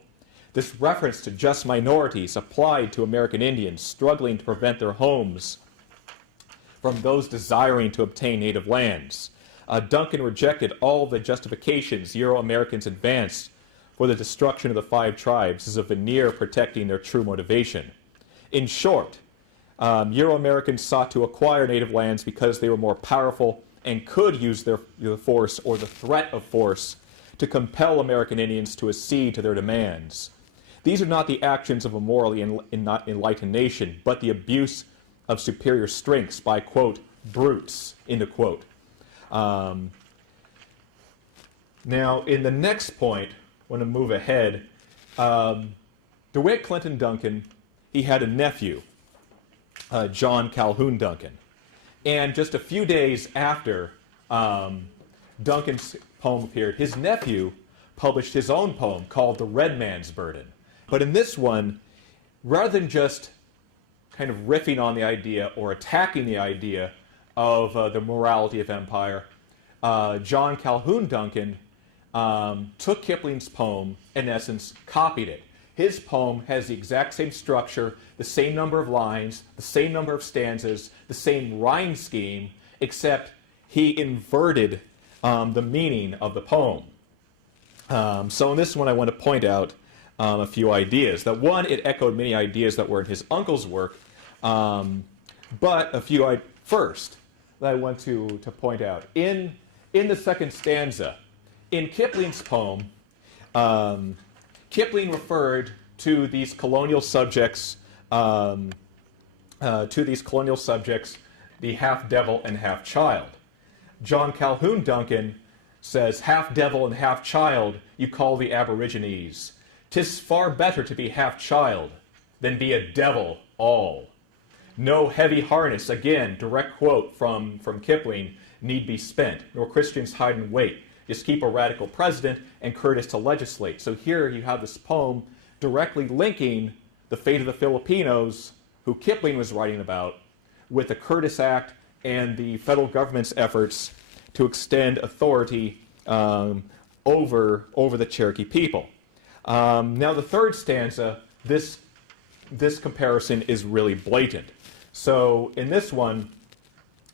This reference to just minorities applied to American Indians struggling to prevent their homes from those desiring to obtain native lands. Duncan rejected all the justifications Euro-Americans advanced for the destruction of the 5 tribes as a veneer protecting their true motivation. In short, Euro-Americans sought to acquire native lands because they were more powerful and could use their force or the threat of force to compel American Indians to accede to their demands. These are not the actions of a morally enlightened nation, but the abuse of superior strengths by, quote, brutes, end of quote. Now, in the next point, I want to move ahead. DeWitt Clinton Duncan, he had a nephew, John Calhoun Duncan. And just a few days after Duncan's poem appeared, his nephew published his own poem called The Red Man's Burden. But in this one, rather than just kind of riffing on the idea or attacking the idea of the morality of empire, John Calhoun Duncan took Kipling's poem, in essence, copied it. His poem has the exact same structure, the same number of lines, the same number of stanzas, the same rhyme scheme, except he inverted the meaning of the poem. So in this one, I want to point out a few ideas. That one, it echoed many ideas that were in his uncle's work, but a few first that I want to point out. In the second stanza, in Kipling's poem, Kipling referred to these colonial subjects, the half devil and half child. John Calhoun Duncan says, half devil and half child you call the aborigines. 'Tis far better to be half child than be a devil all. No heavy harness, again, direct quote from Kipling, need be spent, nor Christians hide and wait. Just keep a radical president and Curtis to legislate. So here you have this poem directly linking the fate of the Filipinos, who Kipling was writing about, with the Curtis Act and the federal government's efforts to extend authority over the Cherokee people. Now the third stanza, this comparison is really blatant. So in this one,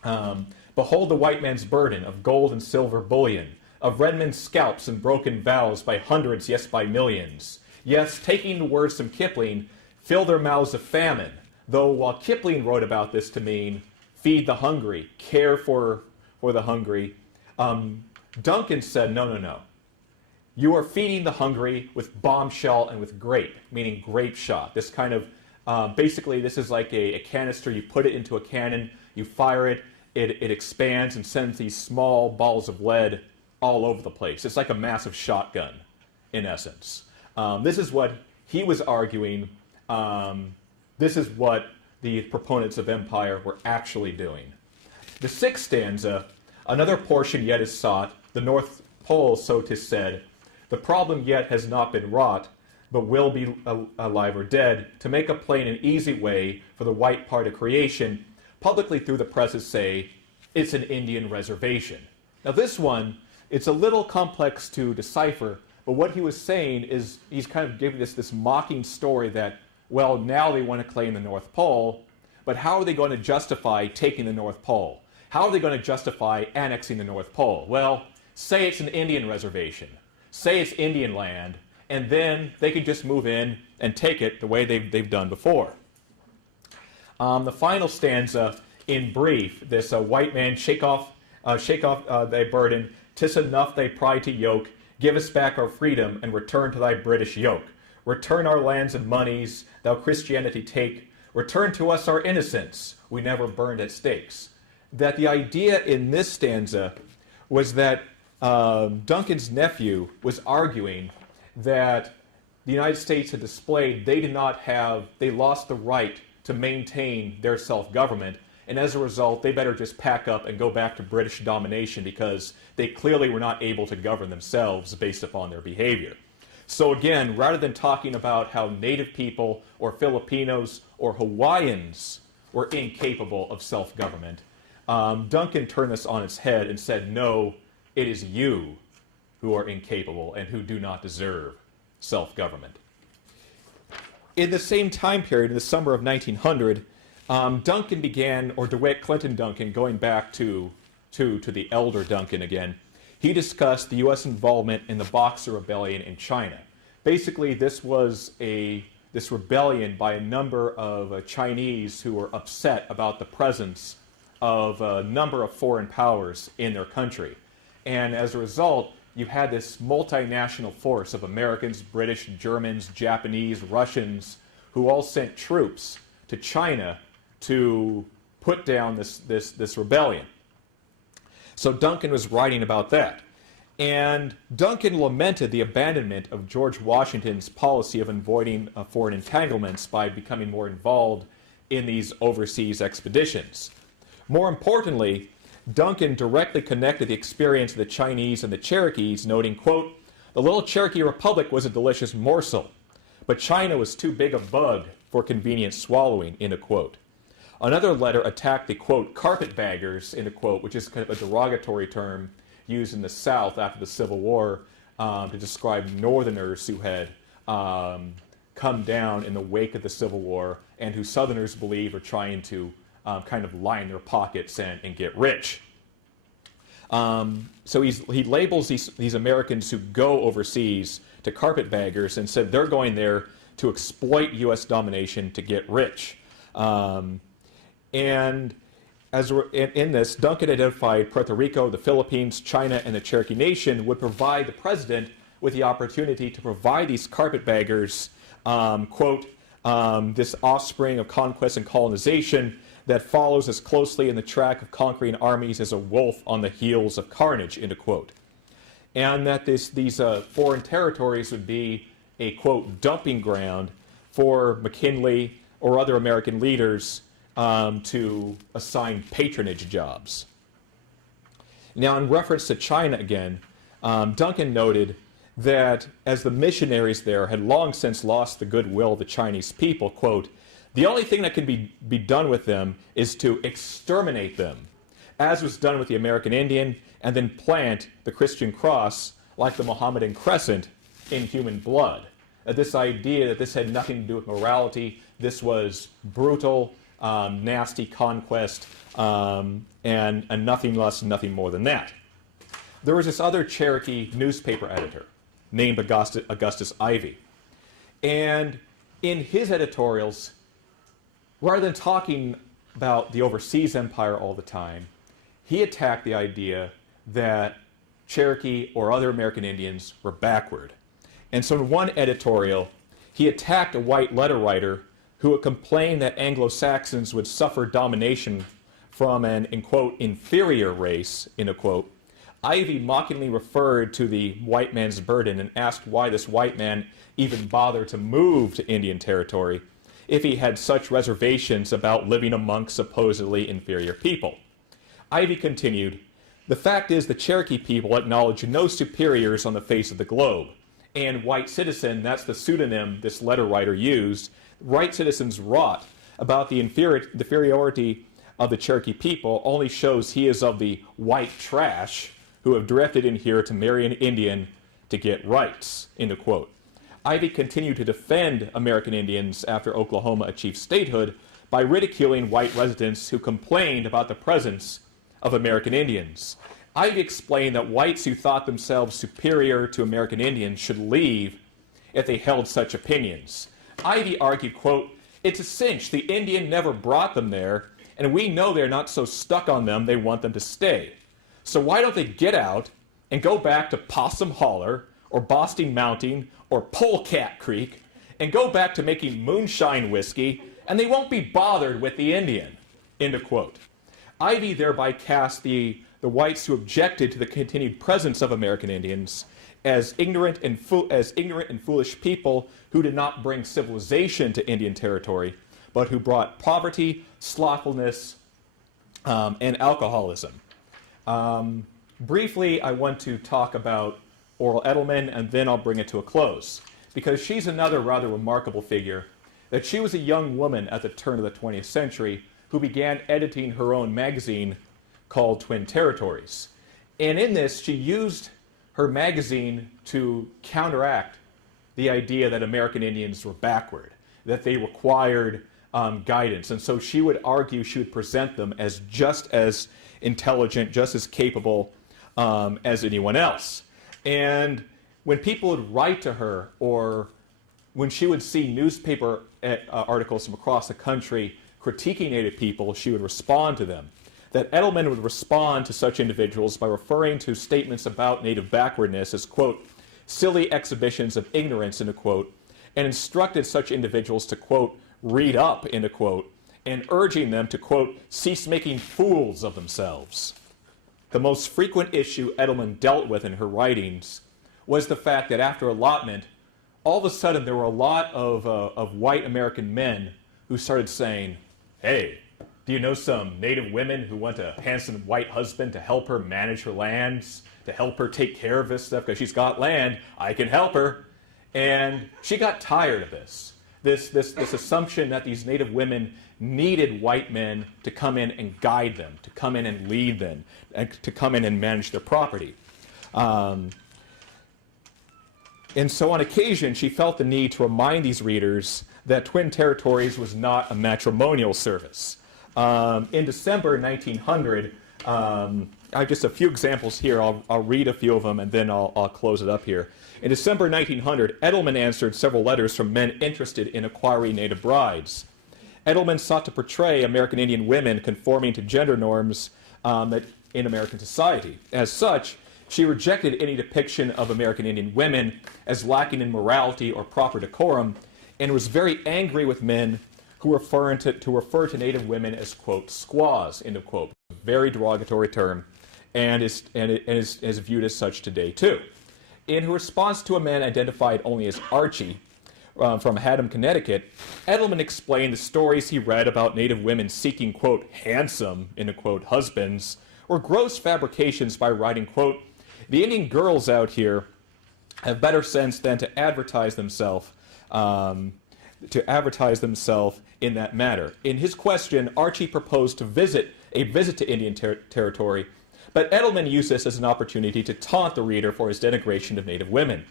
behold the white man's burden of gold and silver bullion, of red men's scalps and broken vows by hundreds, yes, by millions. Yes, taking the words from Kipling, fill their mouths of famine, though while Kipling wrote about this to mean feed the hungry, care for the hungry, Duncan said, no. You are feeding the hungry with bombshell and with grape, meaning grape shot. This kind of, basically this is like a canister. You put it into a cannon, you fire it, it expands and sends these small balls of lead all over the place. It's like a massive shotgun, in essence. This is what he was arguing. This is what the proponents of empire were actually doing. The sixth stanza, another portion yet is sought, the North Pole, so 'tis said, the problem yet has not been wrought, but will be alive or dead, to make a plain and easy way for the white part of creation, publicly through the presses say, it's an Indian reservation. Now this one, it's a little complex to decipher, but what he was saying is he's kind of giving this mocking story that, well, now they want to claim the North Pole, but how are they going to justify taking the North Pole? How are they going to justify annexing the North Pole? Well, say it's an Indian reservation. Say it's Indian land, and then they could just move in and take it the way they've done before. The final stanza, in brief, this white man, shake off thy burden, 'tis enough thy pride to yoke, give us back our freedom and return to thy British yoke. Return our lands and monies, thou Christianity take, return to us our innocence, we never burned at stakes. That the idea in this stanza was that Duncan's nephew was arguing that the United States had displayed they lost the right to maintain their self-government, and as a result, they better just pack up and go back to British domination because they clearly were not able to govern themselves based upon their behavior. So again, rather than talking about how Native people or Filipinos or Hawaiians were incapable of self-government, Duncan turned this on its head and said, no, it is you who are incapable and who do not deserve self-government. In the same time period, in the summer of 1900, Duncan began, or DeWitt Clinton Duncan, going back to the elder Duncan again, he discussed the U.S. involvement in the Boxer Rebellion in China. Basically, this was this rebellion by a number of Chinese who were upset about the presence of a number of foreign powers in their country. And as a result, you had this multinational force of Americans, British, Germans, Japanese, Russians, who all sent troops to China to put down this rebellion. So Duncan was writing about that. And Duncan lamented the abandonment of George Washington's policy of avoiding foreign entanglements by becoming more involved in these overseas expeditions. More importantly, Duncan directly connected the experience of the Chinese and the Cherokees, noting, quote, the little Cherokee Republic was a delicious morsel, but China was too big a bug for convenient swallowing, end of quote. Another letter attacked the, quote, carpetbaggers, end of quote, which is kind of a derogatory term used in the South after the Civil War to describe Northerners who had come down in the wake of the Civil War and who Southerners believe are trying to kind of line their pockets and get rich. So he labels these Americans who go overseas to carpetbaggers and said they're going there to exploit U.S. domination to get rich. And in this, Duncan identified Puerto Rico, the Philippines, China, and the Cherokee Nation would provide the president with the opportunity to provide these carpetbaggers, quote, this offspring of conquest and colonization that follows as closely in the track of conquering armies as a wolf on the heels of carnage, end quote. And that these foreign territories would be a, quote, dumping ground for McKinley or other American leaders to assign patronage jobs. Now, in reference to China again, Duncan noted that as the missionaries there had long since lost the goodwill of the Chinese people, quote, the only thing that can be done with them is to exterminate them, as was done with the American Indian, and then plant the Christian cross, like the Mohammedan crescent, in human blood. This idea that this had nothing to do with morality, this was brutal, nasty conquest, and nothing less, nothing more than that. There was this other Cherokee newspaper editor named Augustus Ivy. And in his editorials, rather than talking about the overseas empire all the time, he attacked the idea that Cherokee or other American Indians were backward. And so in one editorial, he attacked a white letter writer who would complain that Anglo-Saxons would suffer domination from an, in quote, inferior race, in a quote. Ivy mockingly referred to the white man's burden and asked why this white man even bothered to move to Indian territory if he had such reservations about living amongst supposedly inferior people. Ivy continued, the fact is the Cherokee people acknowledge no superiors on the face of the globe, and white citizen, that's the pseudonym this letter writer used, white citizen's rot about the inferiority of the Cherokee people only shows he is of the white trash who have drifted in here to marry an Indian to get rights, end of quote. Ivy continued to defend American Indians after Oklahoma achieved statehood by ridiculing white residents who complained about the presence of American Indians. Ivy explained that whites who thought themselves superior to American Indians should leave if they held such opinions. Ivy argued, quote, it's a cinch. The Indian never brought them there, and we know they're not so stuck on them they want them to stay. So why don't they get out and go back to Possum Holler or Boston Mountain or Polecat Creek and go back to making moonshine whiskey, and they won't be bothered with the Indian, end of quote. Ivy thereby cast the whites who objected to the continued presence of American Indians as ignorant and foolish people who did not bring civilization to Indian territory, but who brought poverty, slothfulness, and alcoholism. Briefly, I want to talk about Orville Edelman, and then I'll bring it to a close, because she's another rather remarkable figure, that she was a young woman at the turn of the 20th century who began editing her own magazine called Twin Territories. And in this, she used her magazine to counteract the idea that American Indians were backward, that they required guidance. And so she would argue, she would present them as just as intelligent, just as capable as anyone else. And when people would write to her, or when she would see newspaper articles from across the country critiquing Native people, she would respond to them. That Edelman would respond to such individuals by referring to statements about Native backwardness as, quote, silly exhibitions of ignorance, end quote, and instructed such individuals to, quote, read up, end quote, and urging them to, quote, cease making fools of themselves. The most frequent issue Edelman dealt with in her writings was the fact that after allotment, all of a sudden there were a lot of white American men who started saying, hey, do you know some Native women who want a handsome white husband to help her manage her lands, to help her take care of this stuff because she's got land? I can help her. And she got tired of this assumption that these Native women needed white men to come in and guide them, to come in and lead them, and to come in and manage their property. And so on occasion, she felt the need to remind these readers that Twin Territories was not a matrimonial service. In December 1900, I have just a few examples here. I'll read a few of them and then I'll close it up here. In December 1900, Edelman answered several letters from men interested in acquiring Native brides. Edelman sought to portray American Indian women conforming to gender norms in American society. As such, she rejected any depiction of American Indian women as lacking in morality or proper decorum, and was very angry with men who refer to Native women as, quote, squaws, end of quote. Very derogatory term, and is viewed as such today, too. In her response to a man identified only as Archie from Haddam, Connecticut, Edelman explained the stories he read about Native women seeking, quote, handsome, end of quote, husbands, were gross fabrications by writing, quote, the Indian girls out here have better sense than to advertise themselves in that matter. In his question, Archie proposed a visit to Indian territory, but Edelman used this as an opportunity to taunt the reader for his denigration of Native women.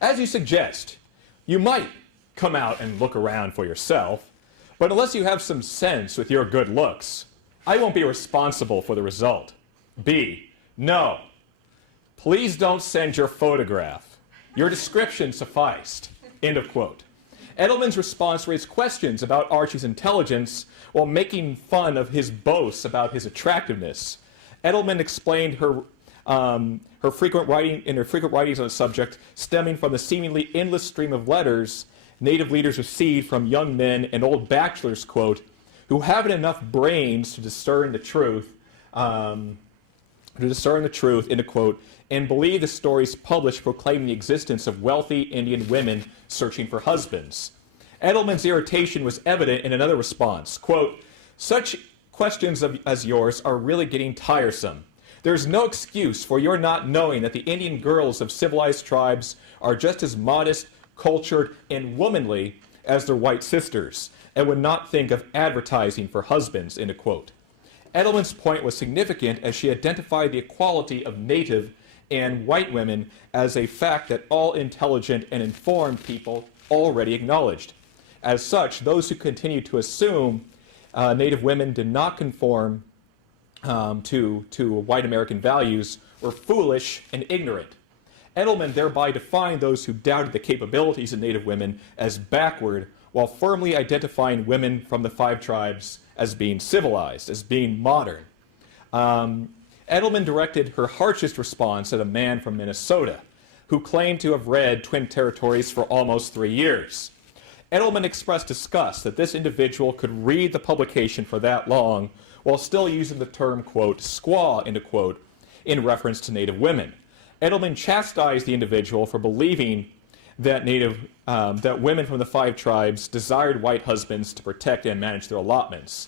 As you suggest, you might come out and look around for yourself, but unless you have some sense with your good looks, I won't be responsible for the result. B. No. Please don't send your photograph. Your description sufficed. End of quote. Edelman's response raised questions about Archie's intelligence while making fun of his boasts about his attractiveness. Edelman explained her frequent writings on the subject stemming from the seemingly endless stream of letters Native leaders received from young men and old bachelors, quote, who haven't enough brains to discern the truth, end of quote, and believe the stories published proclaiming the existence of wealthy Indian women searching for husbands. Edelman's irritation was evident in another response, quote, such questions as yours are really getting tiresome. There's no excuse for your not knowing that the Indian girls of civilized tribes are just as modest, cultured, and womanly as their white sisters, and would not think of advertising for husbands, end of quote. Edelman's point was significant as she identified the equality of Native and white women as a fact that all intelligent and informed people already acknowledged. As such, those who continued to assume Native women did not conform to white American values were foolish and ignorant. Edelman thereby defined those who doubted the capabilities of Native women as backward, while firmly identifying women from the five tribes as being civilized, as being modern. Edelman directed her harshest response at a man from Minnesota who claimed to have read Twin Territories for almost 3 years. Edelman expressed disgust that this individual could read the publication for that long while still using the term, quote, squaw, end of quote, in reference to Native women. Edelman chastised the individual for believing that that women from the five tribes desired white husbands to protect and manage their allotments.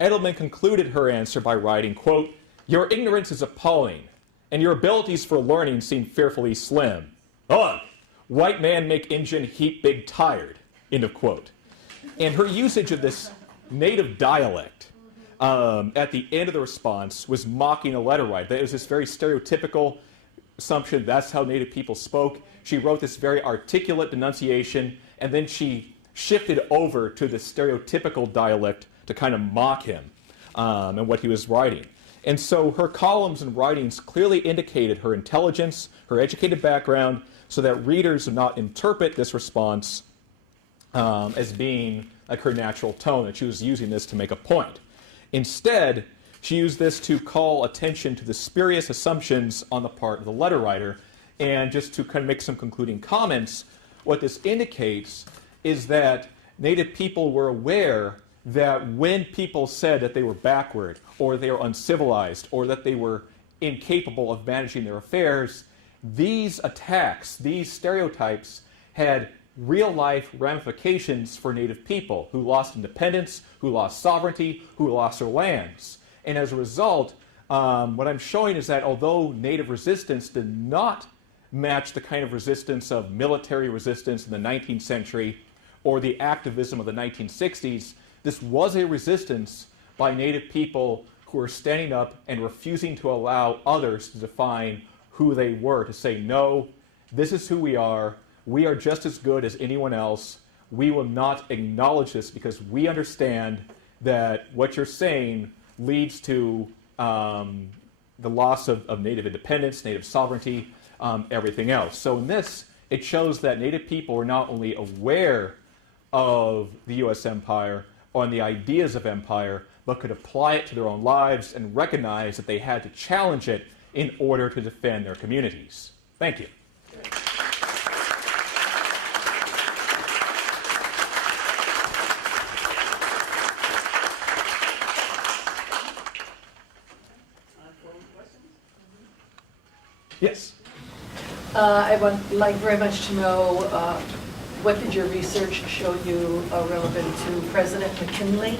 Edelman concluded her answer by writing, quote, your ignorance is appalling, and your abilities for learning seem fearfully slim. Ugh! White man make Injun heap big tired, end of quote. And her usage of this Native dialect at the end of the response was mocking a letter writer. It was this very stereotypical assumption that's how Native people spoke. She wrote this very articulate denunciation, and then she shifted over to the stereotypical dialect to kind of mock him and what he was writing. And so her columns and writings clearly indicated her intelligence, her educated background, so that readers would not interpret this response as being like her natural tone, that she was using this to make a point. Instead, she used this to call attention to the spurious assumptions on the part of the letter writer. And just to kind of make some concluding comments, what this indicates is that Native people were aware that when people said that they were backward, or they were uncivilized, or that they were incapable of managing their affairs, these attacks, these stereotypes, had real-life ramifications for Native people who lost independence, who lost sovereignty, who lost their lands. And as a result, what I'm showing is that although Native resistance did not match the kind of resistance of military resistance in the 19th century or the activism of the 1960s, this was a resistance by Native people who were standing up and refusing to allow others to define who they were, to say, no, this is who we are just as good as anyone else, we will not acknowledge this because we understand that what you're saying leads to the loss of Native independence, Native sovereignty, everything else. So in this, it shows that Native people were not only aware of the U.S. empire, on the ideas of empire, but could apply it to their own lives and recognize that they had to challenge it in order to defend their communities. Thank you. Yes. I would like very much to know what did your research show you relevant to President McKinley,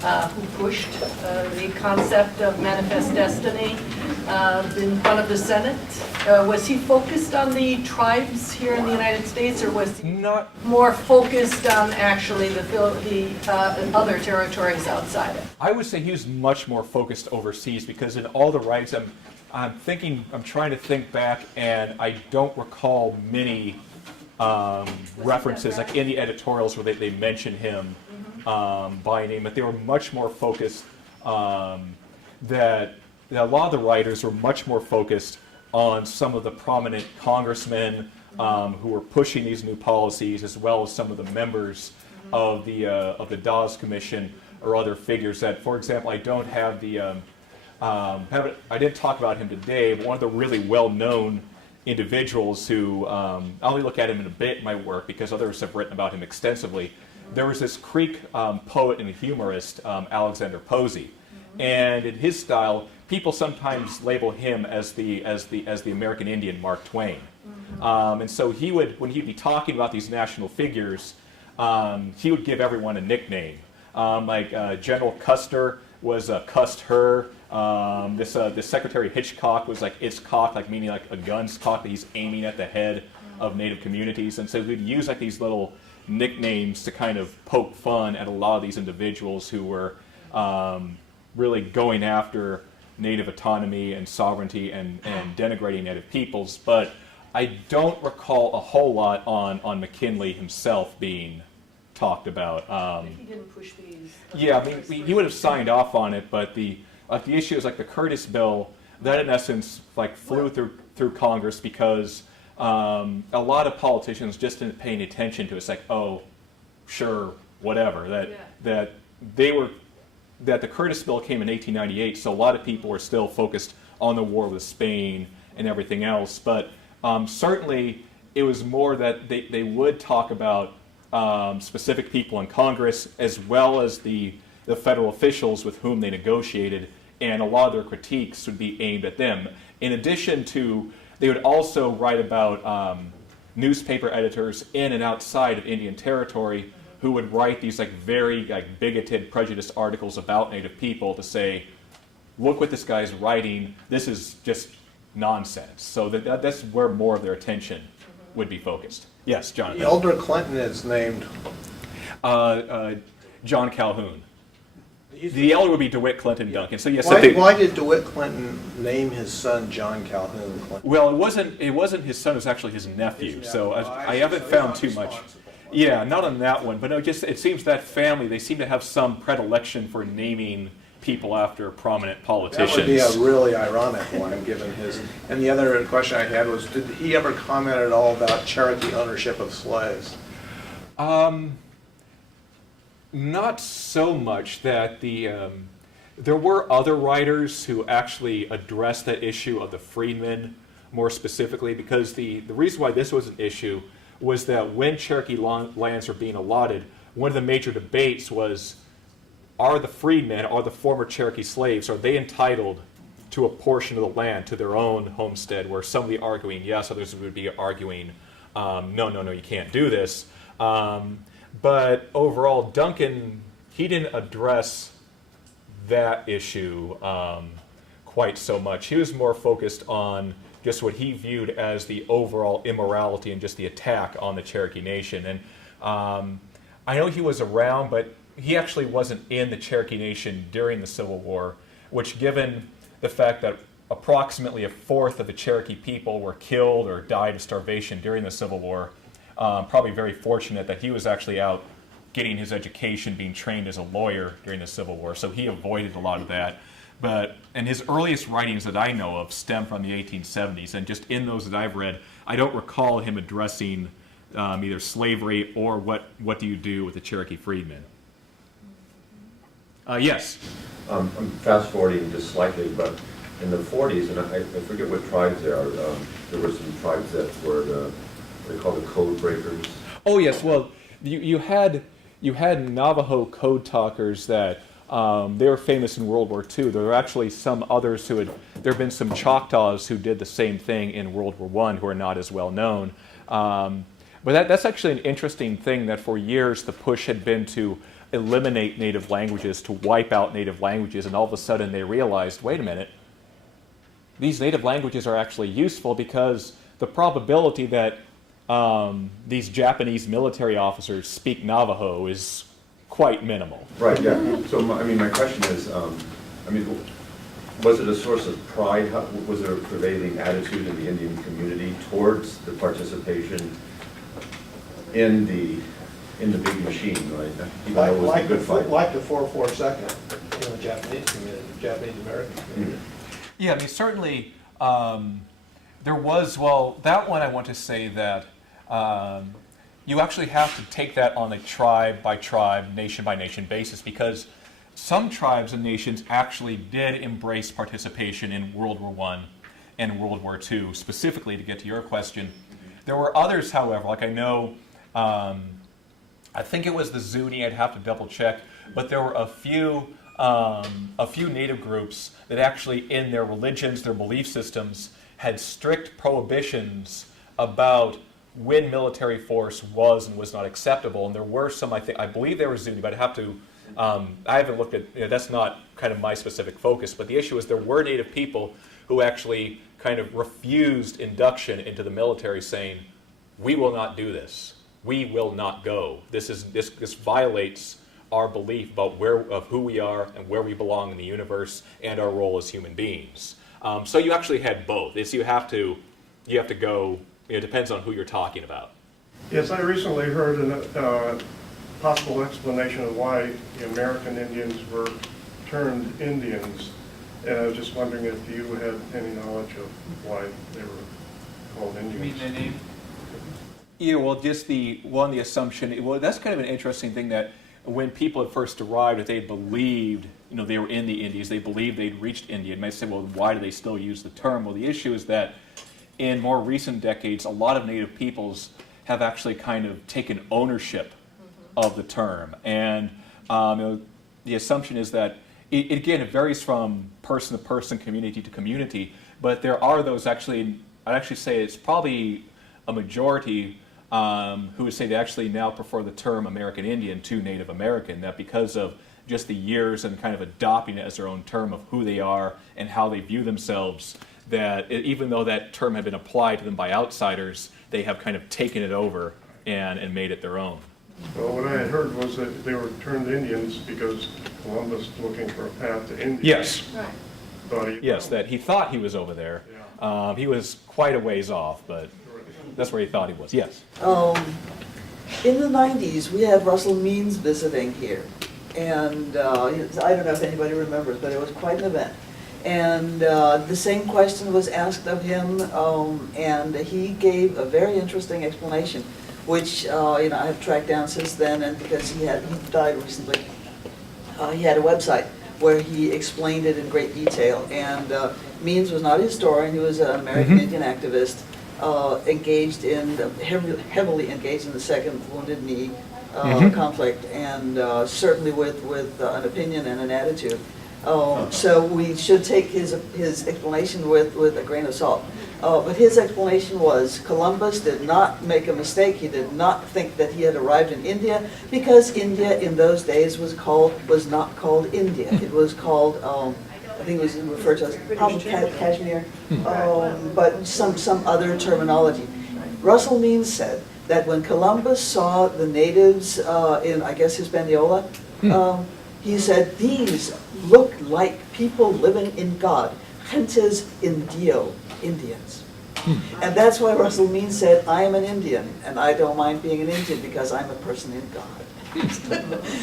who pushed the concept of manifest destiny in front of the Senate? Was he focused on the tribes here in the United States, or was he Not more focused on actually the other territories outside it? I would say he was much more focused overseas, because in all the writings, I'm trying to think back, and I don't recall many references, like in the editorials where they mention him by name, but they were much more focused, that a lot of the writers were much more focused on some of the prominent congressmen who were pushing these new policies, as well as some of the members of the Dawes Commission or other figures that, for example, I don't have the I didn't talk about him today, but one of the really well-known individuals who, I'll only look at him in a bit in my work because others have written about him extensively. There was this Creek poet and humorist, Alexander Posey, and in his style, people sometimes label him as the American Indian Mark Twain. And so he would, when he'd be talking about these national figures, he would give everyone a nickname. Like General Custer was Cust Her. This Secretary Hitchcock was like It's Cock, like meaning like a gun's cocked that he's aiming at the head of Native communities. And so we'd use like these little nicknames to kind of poke fun at a lot of these individuals who were really going after Native autonomy and sovereignty and denigrating Native peoples. But I don't recall a whole lot on McKinley himself being talked about. He didn't push these. Yeah, I mean, he would have signed off on it, but the issue is like the Curtis bill, that in essence like flew through Congress because a lot of politicians just didn't pay any attention to it. It's like, oh, sure, whatever. That the Curtis bill came in 1898, so a lot of people were still focused on the war with Spain and everything else. But certainly it was more that they would talk about specific people in Congress as well as the federal officials with whom they negotiated, and a lot of their critiques would be aimed at them. In addition to, they would also write about newspaper editors in and outside of Indian Territory who would write these like very like bigoted, prejudiced articles about Native people to say, look what this guy's writing, this is just nonsense. So that's where more of their attention would be focused. Yes, Jonathan. The elder Clinton is named John Calhoun. The elder would be DeWitt Clinton Duncan. So yes, why did DeWitt Clinton name his son John Calhoun Clinton? Well, it wasn't his son. It was actually his nephew. So I haven't found too much. Yeah, not on that one. But no, just it seems that family, they seem to have some predilection for naming people after prominent politicians. That would be a really ironic one, given his. And the other question I had was, did he ever comment at all about Cherokee ownership of slaves? Not so much. That there were other writers who actually addressed that issue of the freedmen more specifically, because the reason why this was an issue was that when Cherokee lands were being allotted, one of the major debates was, are the freedmen, are the former Cherokee slaves, are they entitled to a portion of the land, to their own homestead, where some would be arguing yes, others would be arguing no, you can't do this. But overall, Duncan, he didn't address that issue quite so much. He was more focused on just what he viewed as the overall immorality and just the attack on the Cherokee Nation. And I know he was around, but he actually wasn't in the Cherokee Nation during the Civil War, which, given the fact that approximately a fourth of the Cherokee people were killed or died of starvation during the Civil War, probably very fortunate that he was actually out getting his education, being trained as a lawyer during the Civil War, so he avoided a lot of that. But and his earliest writings that I know of stem from the 1870s, and just in those that I've read, I don't recall him addressing either slavery or what do you do with the Cherokee freedmen. Yes. I'm fast forwarding just slightly, but in the 40s, and I forget what tribes they are, there were some tribes that were they call the code breakers. Oh yes. Well, you had Navajo code talkers that they were famous in World War II. There were actually some others there have been some Choctaws who did the same thing in World War I who are not as well known. But that's actually an interesting thing, that for years the push had been to eliminate native languages, to wipe out native languages, and all of a sudden they realized, wait a minute, these native languages are actually useful because the probability that these Japanese military officers speak Navajo is quite minimal. Right, yeah. So, my question is, was it a source of pride? Was there a prevailing attitude in the Indian community towards the participation in the big machine, right? Even though it was a good fight. Like the 442nd in the Japanese community, Japanese American community. Yeah, certainly there was, that one I want to say that you actually have to take that on a tribe by tribe, nation by nation basis, because some tribes and nations actually did embrace participation in World War I and World War II, specifically to get to your question. There were others, however, like I know, I think it was the Zuni, I'd have to double check, but there were a few native groups that actually in their religions, their belief systems, had strict prohibitions about when military force was and was not acceptable. And there were some, I believe they were Zuni, but I haven't looked at, that's not kind of my specific focus, but the issue is there were native people who actually kind of refused induction into the military, saying, we will not do this. We will not go. This violates our belief about who we are and where we belong in the universe and our role as human beings. So you actually had both. You have to go. It depends on who you're talking about. Yes, I recently heard a possible explanation of why the American Indians were turned Indians, and I was just wondering if you had any knowledge of why they were called Indians. You mean their name? Yeah, well, just the assumption. Well, that's kind of an interesting thing, that when people had first arrived, that they believed, they were in the Indies, they believed they'd reached India. And they say, well, why do they still use the term? Well, the issue is that in more recent decades, a lot of native peoples have actually kind of taken ownership of the term. And the assumption is that, it varies from person to person, community to community, but there are those actually, I'd actually say it's probably a majority who would say they actually now prefer the term American Indian to Native American, that because of just the years and kind of adopting it as their own term of who they are and how they view themselves, that even though that term had been applied to them by outsiders, they have kind of taken it over and made it their own. Well, what I had heard was that they were turned Indians because Columbus was looking for a path to India. Yes. Right. Yes, that he thought he was over there. Yeah. He was quite a ways off, but that's where he thought he was. Yes. In the 90s, we had Russell Means visiting here. And I don't know if anybody remembers, but it was quite an event. And the same question was asked of him, and he gave a very interesting explanation, which I have tracked down since then, and because he died recently, he had a website where he explained it in great detail. And Means was not a historian; he was an American Indian activist, heavily engaged in the Second Wounded Knee conflict, and certainly with an opinion and an attitude. So we should take his explanation with a grain of salt. But his explanation was Columbus did not make a mistake. He did not think that he had arrived in India, because India in those days was not called India. It was called, I think it was referred to as probably Kashmir, but some other terminology. Russell Means said that when Columbus saw the natives in, I guess, Hispaniola, he said, these look like people living in God, gentes indio, Indians. And that's why Russell Means said, I am an Indian, and I don't mind being an Indian because I'm a person in God.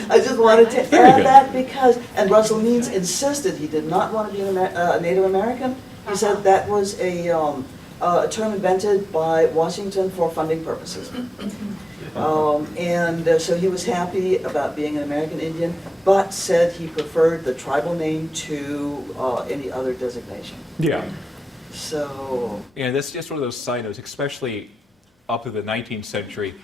I just wanted to add that because, and Russell Means insisted he did not want to be a Native American. He said that was a term invented by Washington for funding purposes. So he was happy about being an American Indian, but said he preferred the tribal name to any other designation. Yeah. So, And that's just one of those side notes, especially up to the 19th century.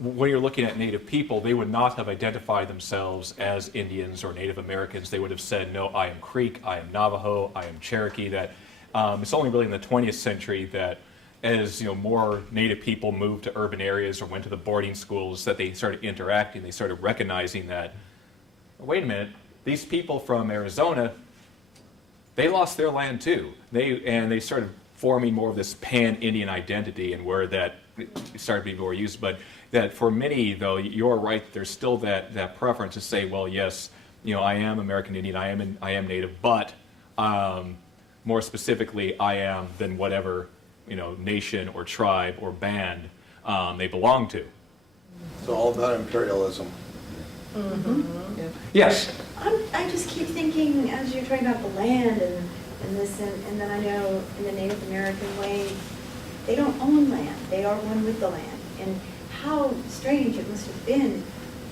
When you're looking at Native people, they would not have identified themselves as Indians or Native Americans. They would have said, no, I am Creek, I am Navajo, I am Cherokee. That it's only really in the 20th century that as more Native people moved to urban areas or went to the boarding schools that they started interacting, they started recognizing that, wait a minute, these people from Arizona, they lost their land too. They started forming more of this pan-Indian identity, and where that started to be more used. But that for many, though, you're right, there's still that preference to say, well, yes, I am American Indian, I am Native, but more specifically, I am than whatever nation or tribe or band they belong to. It's all about imperialism. yeah. Yes. I just keep thinking, as you're talking about the land and this, and then I know in the Native American way, they don't own land, they are one with the land. And how strange it must have been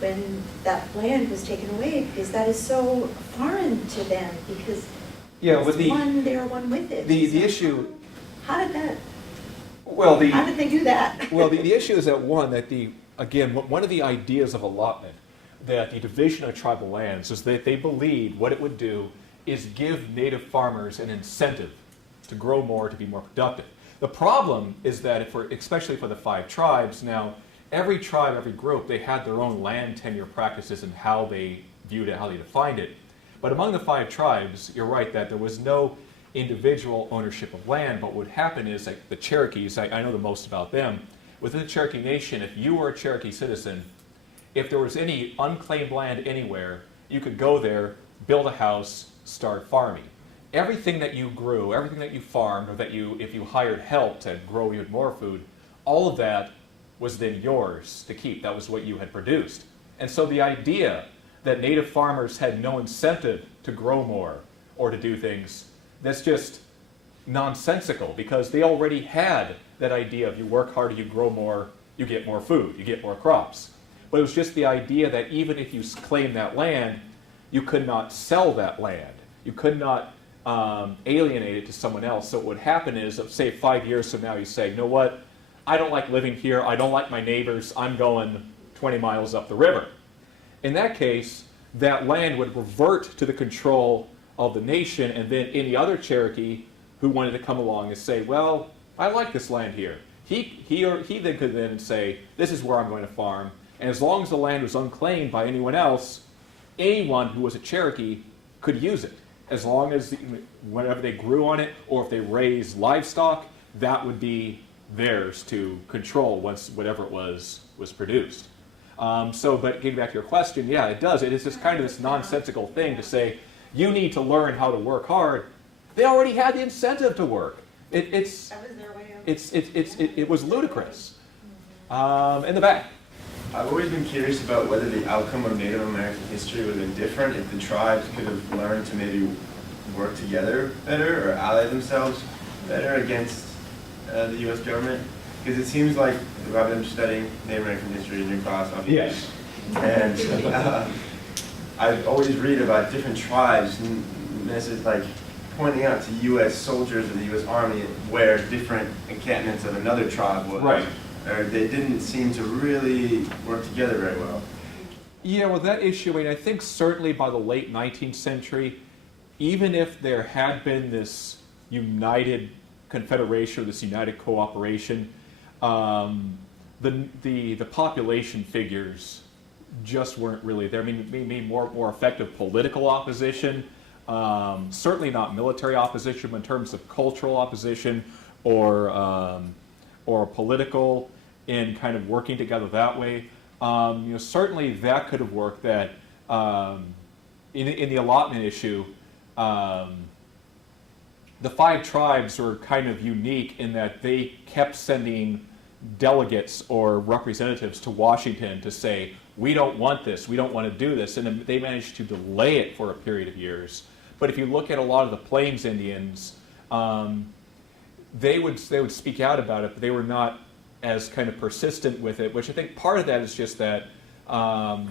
when that land was taken away, because that is so foreign to them, because they are one with it. The issue. How did that, Well, how did they do that? Well, the issue is that one of the ideas of allotment, that the division of tribal lands, is that they believed what it would do is give Native farmers an incentive to grow more, to be more productive. The problem is that, especially for the 5 tribes, now every tribe, every group, they had their own land tenure practices and how they viewed it, how they defined it. But among the 5 tribes, you're right that there was no individual ownership of land, but what would happen is, like the Cherokees, I know the most about them. Within the Cherokee Nation, if you were a Cherokee citizen, if there was any unclaimed land anywhere, you could go there, build a house, start farming. Everything that you grew, everything that you farmed, or that if you hired help to grow even more food, all of that was then yours to keep. That was what you had produced. And so the idea that Native farmers had no incentive to grow more or to do things, that's just nonsensical, because they already had that idea of you work harder, you grow more, you get more food, you get more crops. But it was just the idea that even if you claim that land, you could not sell that land. You could not alienate it to someone else. So what would happen is, say 5 years from now, you say, you know what, I don't like living here, I don't like my neighbors, I'm going 20 miles up the river. In that case, that land would revert to the control of the nation, and then any other Cherokee who wanted to come along and say, well, I like this land here. He then could then say, this is where I'm going to farm. And as long as the land was unclaimed by anyone else, anyone who was a Cherokee could use it. As long as whenever they grew on it, or if they raised livestock, that would be theirs to control once whatever it was produced. But getting back to your question, yeah, it does. It is just kind of this nonsensical thing to say, you need to learn how to work hard. They already had the incentive to work. That was their way of... It was ludicrous. In the back. I've always been curious about whether the outcome of Native American history would have been different if the tribes could have learned to maybe work together better or ally themselves better against the U.S. government. Because it seems like, I've been studying Native American history in your class, obviously. Yes. And I always read about different tribes, and Mesa is like pointing out to U.S. soldiers of the U.S. Army where different encampments of another tribe was. Right. Or they didn't seem to really work together very well. Yeah, well, that issue, I think certainly by the late 19th century, even if there had been this united confederation, or this united cooperation, the population figures just weren't really there. I mean, maybe more effective political opposition, certainly not military opposition, but in terms of cultural opposition or political, in kind of working together that way. Certainly that could have worked. That in the allotment issue, the 5 tribes were kind of unique in that they kept sending delegates or representatives to Washington to say, we don't want this, we don't want to do this, and they managed to delay it for a period of years. But if you look at a lot of the Plains Indians, they would speak out about it, but they were not as kind of persistent with it, which I think part of that is just that part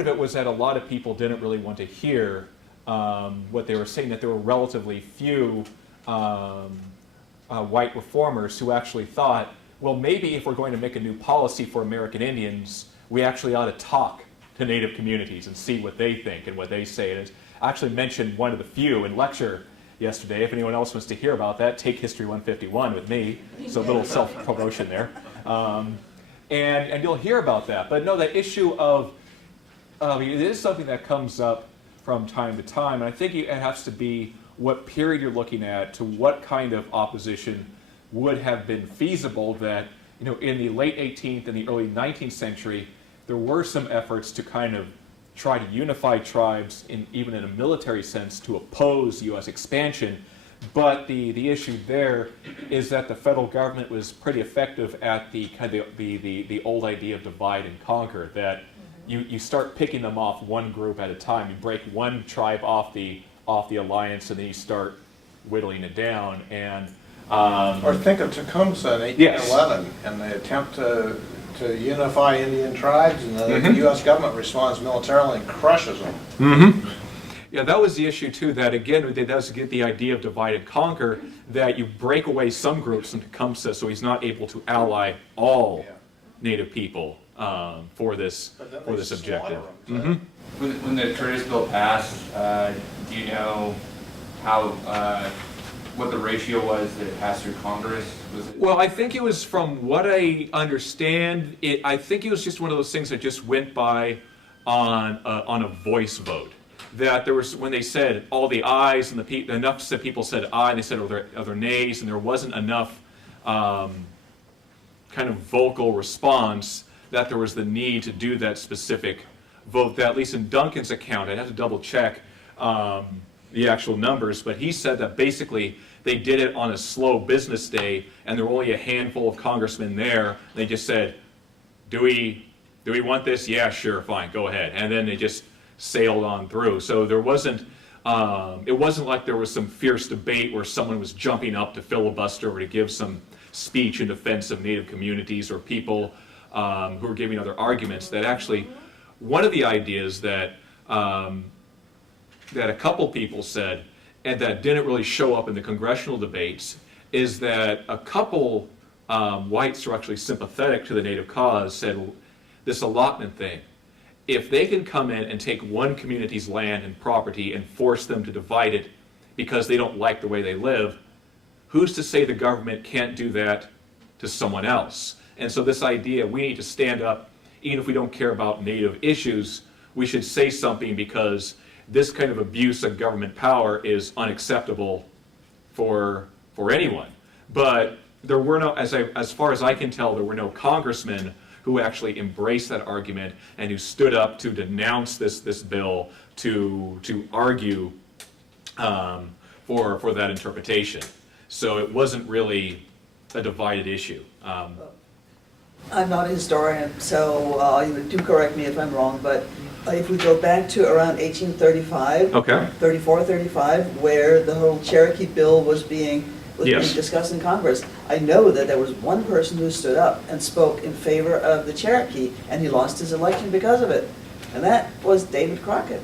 of it was that a lot of people didn't really want to hear what they were saying, that there were relatively few white reformers who actually thought, well, maybe if we're going to make a new policy for American Indians, we actually ought to talk to Native communities and see what they think and what they say. And I actually mentioned one of the few in lecture yesterday. If anyone else wants to hear about that, take History 151 with me. So a little self-promotion there. And you'll hear about that. But no, the issue of, it is something that comes up from time to time. And I think it has to be what period you're looking at, to what kind of opposition would have been feasible. That, in the late 18th and the early 19th century, there were some efforts to kind of try to unify tribes, even in a military sense, to oppose U.S. expansion. But the issue there is that the federal government was pretty effective at the old idea of divide and conquer. That you start picking them off one group at a time. You break one tribe off the alliance, and then you start whittling it down. And Or think of Tecumseh in 1811 and the attempt to unify Indian tribes, and the U.S. government responds militarily and crushes them. Yeah, that was the issue too, that again, it does get the idea of divide and conquer, that you break away some groups in Tecumseh so he's not able to ally all Native people for this objective. When the Curtis Bill passed, do you know how what the ratio was that it passed through Congress? Was it? Well, I think it was, from what I understand, I think it was just one of those things that just went by on a voice vote. That there was, when they said all the ayes and enough people said aye, and they said other nays, and there wasn't enough kind of vocal response, that there was the need to do that specific vote. That, at least in Duncan's account, I'd have to double check the actual numbers, but he said that basically they did it on a slow business day, and there were only a handful of congressmen there. They just said, do we want this? Yeah, sure, fine, go ahead. And then they just sailed on through. So there wasn't, it wasn't like there was some fierce debate where someone was jumping up to filibuster or to give some speech in defense of Native communities or people who were giving other arguments. That actually, one of the ideas that that a couple people said, and that didn't really show up in the congressional debates, is that a couple whites who are actually sympathetic to the Native cause said, this allotment thing, if they can come in and take one community's land and property and force them to divide it because they don't like the way they live, who's to say the government can't do that to someone else? And so this idea, we need to stand up, even if we don't care about Native issues, we should say something, because this kind of abuse of government power is unacceptable for anyone. But there were no, as far as I can tell, there were no congressmen who actually embraced that argument and who stood up to denounce this bill, to argue for that interpretation. So it wasn't really a divided issue. I'm not a historian, so do correct me if I'm wrong, but if we go back to around 1835, Okay. 34, 35, where the whole Cherokee bill was being Yes. discussed in Congress, I know that there was one person who stood up and spoke in favor of the Cherokee, and he lost his election because of it, and that was David Crockett.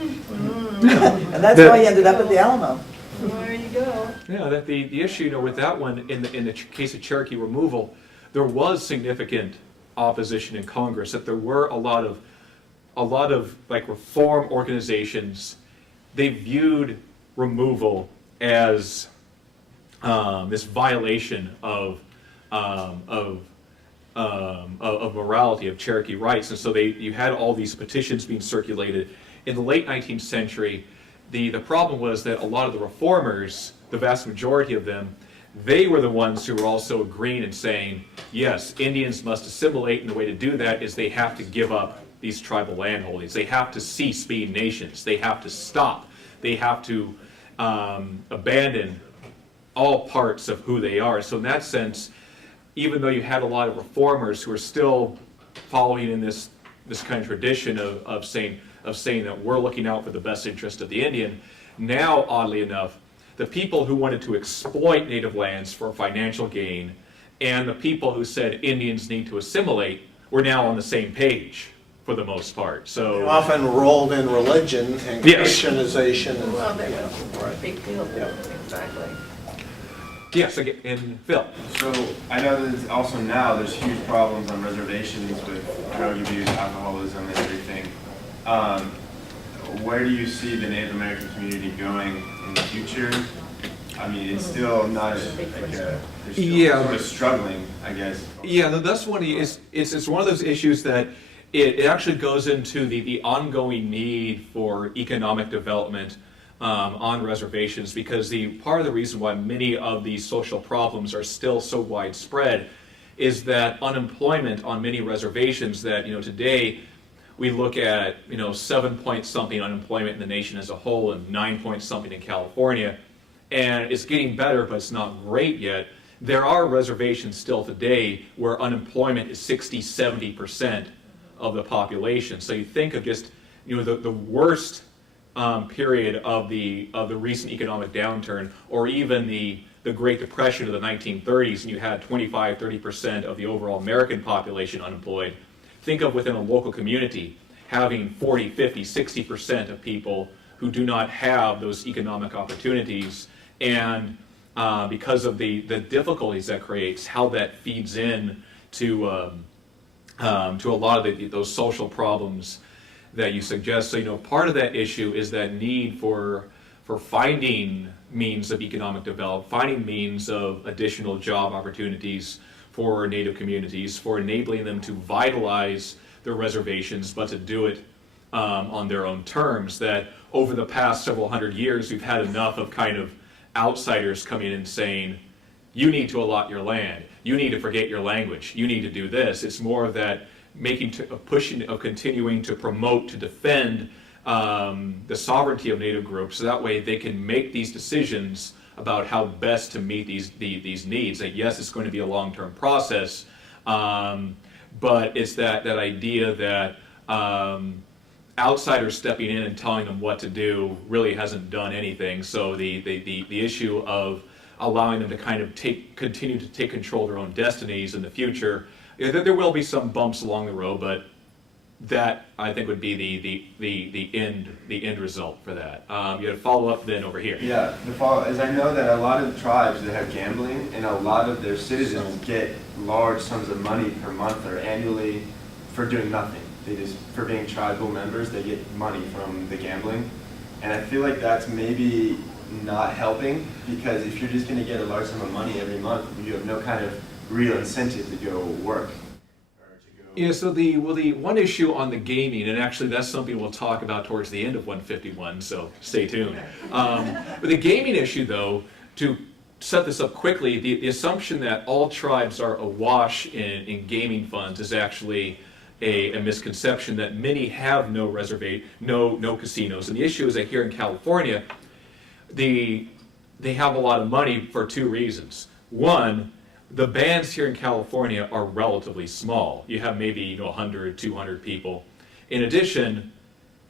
And that's why he ended up at the Alamo. There you go. Yeah, that the issue, with that one, in the case of Cherokee removal, there was significant opposition in Congress. That there were a lot of like reform organizations. They viewed removal as this violation of morality, of Cherokee rights, and so you had all these petitions being circulated. In the late 19th century, the problem was that a lot of the reformers, the vast majority of them, they were the ones who were also agreeing and saying, yes, Indians must assimilate, and the way to do that is they have to give up these tribal landholdings. They have to cease being nations. They have to stop. They have to abandon all parts of who they are. So in that sense, even though you had a lot of reformers who are still following in this kind of tradition of saying that we're looking out for the best interest of the Indian, now, oddly enough, the people who wanted to exploit native lands for financial gain and the people who said Indians need to assimilate were now on the same page for the most part. So Often rolled in religion and Yes. Christianization. And, Well, that you know, was a big deal, exactly. yes, again, and Phil. So I know that it's also now there's huge problems on reservations with drug abuse, alcoholism, and everything. Where do you see the Native American community going in the future? I mean, it's still not like they're still Yeah. sort of struggling, I guess. Yeah, no, that's one. It's one of those issues that it actually goes into the ongoing need for economic development on reservations, because part of the reason why many of these social problems are still so widespread is that unemployment on many reservations. That today we look at 7 point something unemployment in the nation as a whole and 9 point something in California, and it's getting better, but it's not great yet. There are reservations still today where unemployment is 60-70% of the population. So you think of just the worst period of the recent economic downturn, or even the Great Depression of the 1930s, and you had 25-30% of the overall American population unemployed. Think of within a local community having 40, 50, 60% of people who do not have those economic opportunities, and because of the difficulties that creates, how that feeds in to a lot of those social problems that you suggest. So part of that issue is that need for finding means of economic development, finding means of additional job opportunities for Native communities, for enabling them to vitalize their reservations, but to do it on their own terms. That over the past several hundred years, we've had enough of kind of outsiders coming in and saying, you need to allot your land, you need to forget your language, you need to do this. It's more of that continuing to promote, to defend the sovereignty of Native groups, so that way they can make these decisions about how best to meet these needs. That yes, it's going to be a long-term process, but it's that idea that outsiders stepping in and telling them what to do really hasn't done anything. So the issue of allowing them to kind of continue to take control of their own destinies in the future, there will be some bumps along the road, but that I think would be the end result for that. You had a follow up then over here. Yeah, the follow is I know that a lot of tribes that have gambling, and a lot of their citizens get large sums of money per month or annually for doing nothing. For being tribal members, they get money from the gambling. And I feel like that's maybe not helping, because if you're just going to get a large sum of money every month, you have no kind of real incentive to go work. Yeah, so the one issue on the gaming, and actually that's something we'll talk about towards the end of 151, so stay tuned. But the gaming issue, though, to set this up quickly, the assumption that all tribes are awash in gaming funds is actually a misconception. That many have no casinos, and the issue is that here in California, they have a lot of money for two reasons. One, the bands here in California are relatively small. You have maybe 100, 200 people. In addition,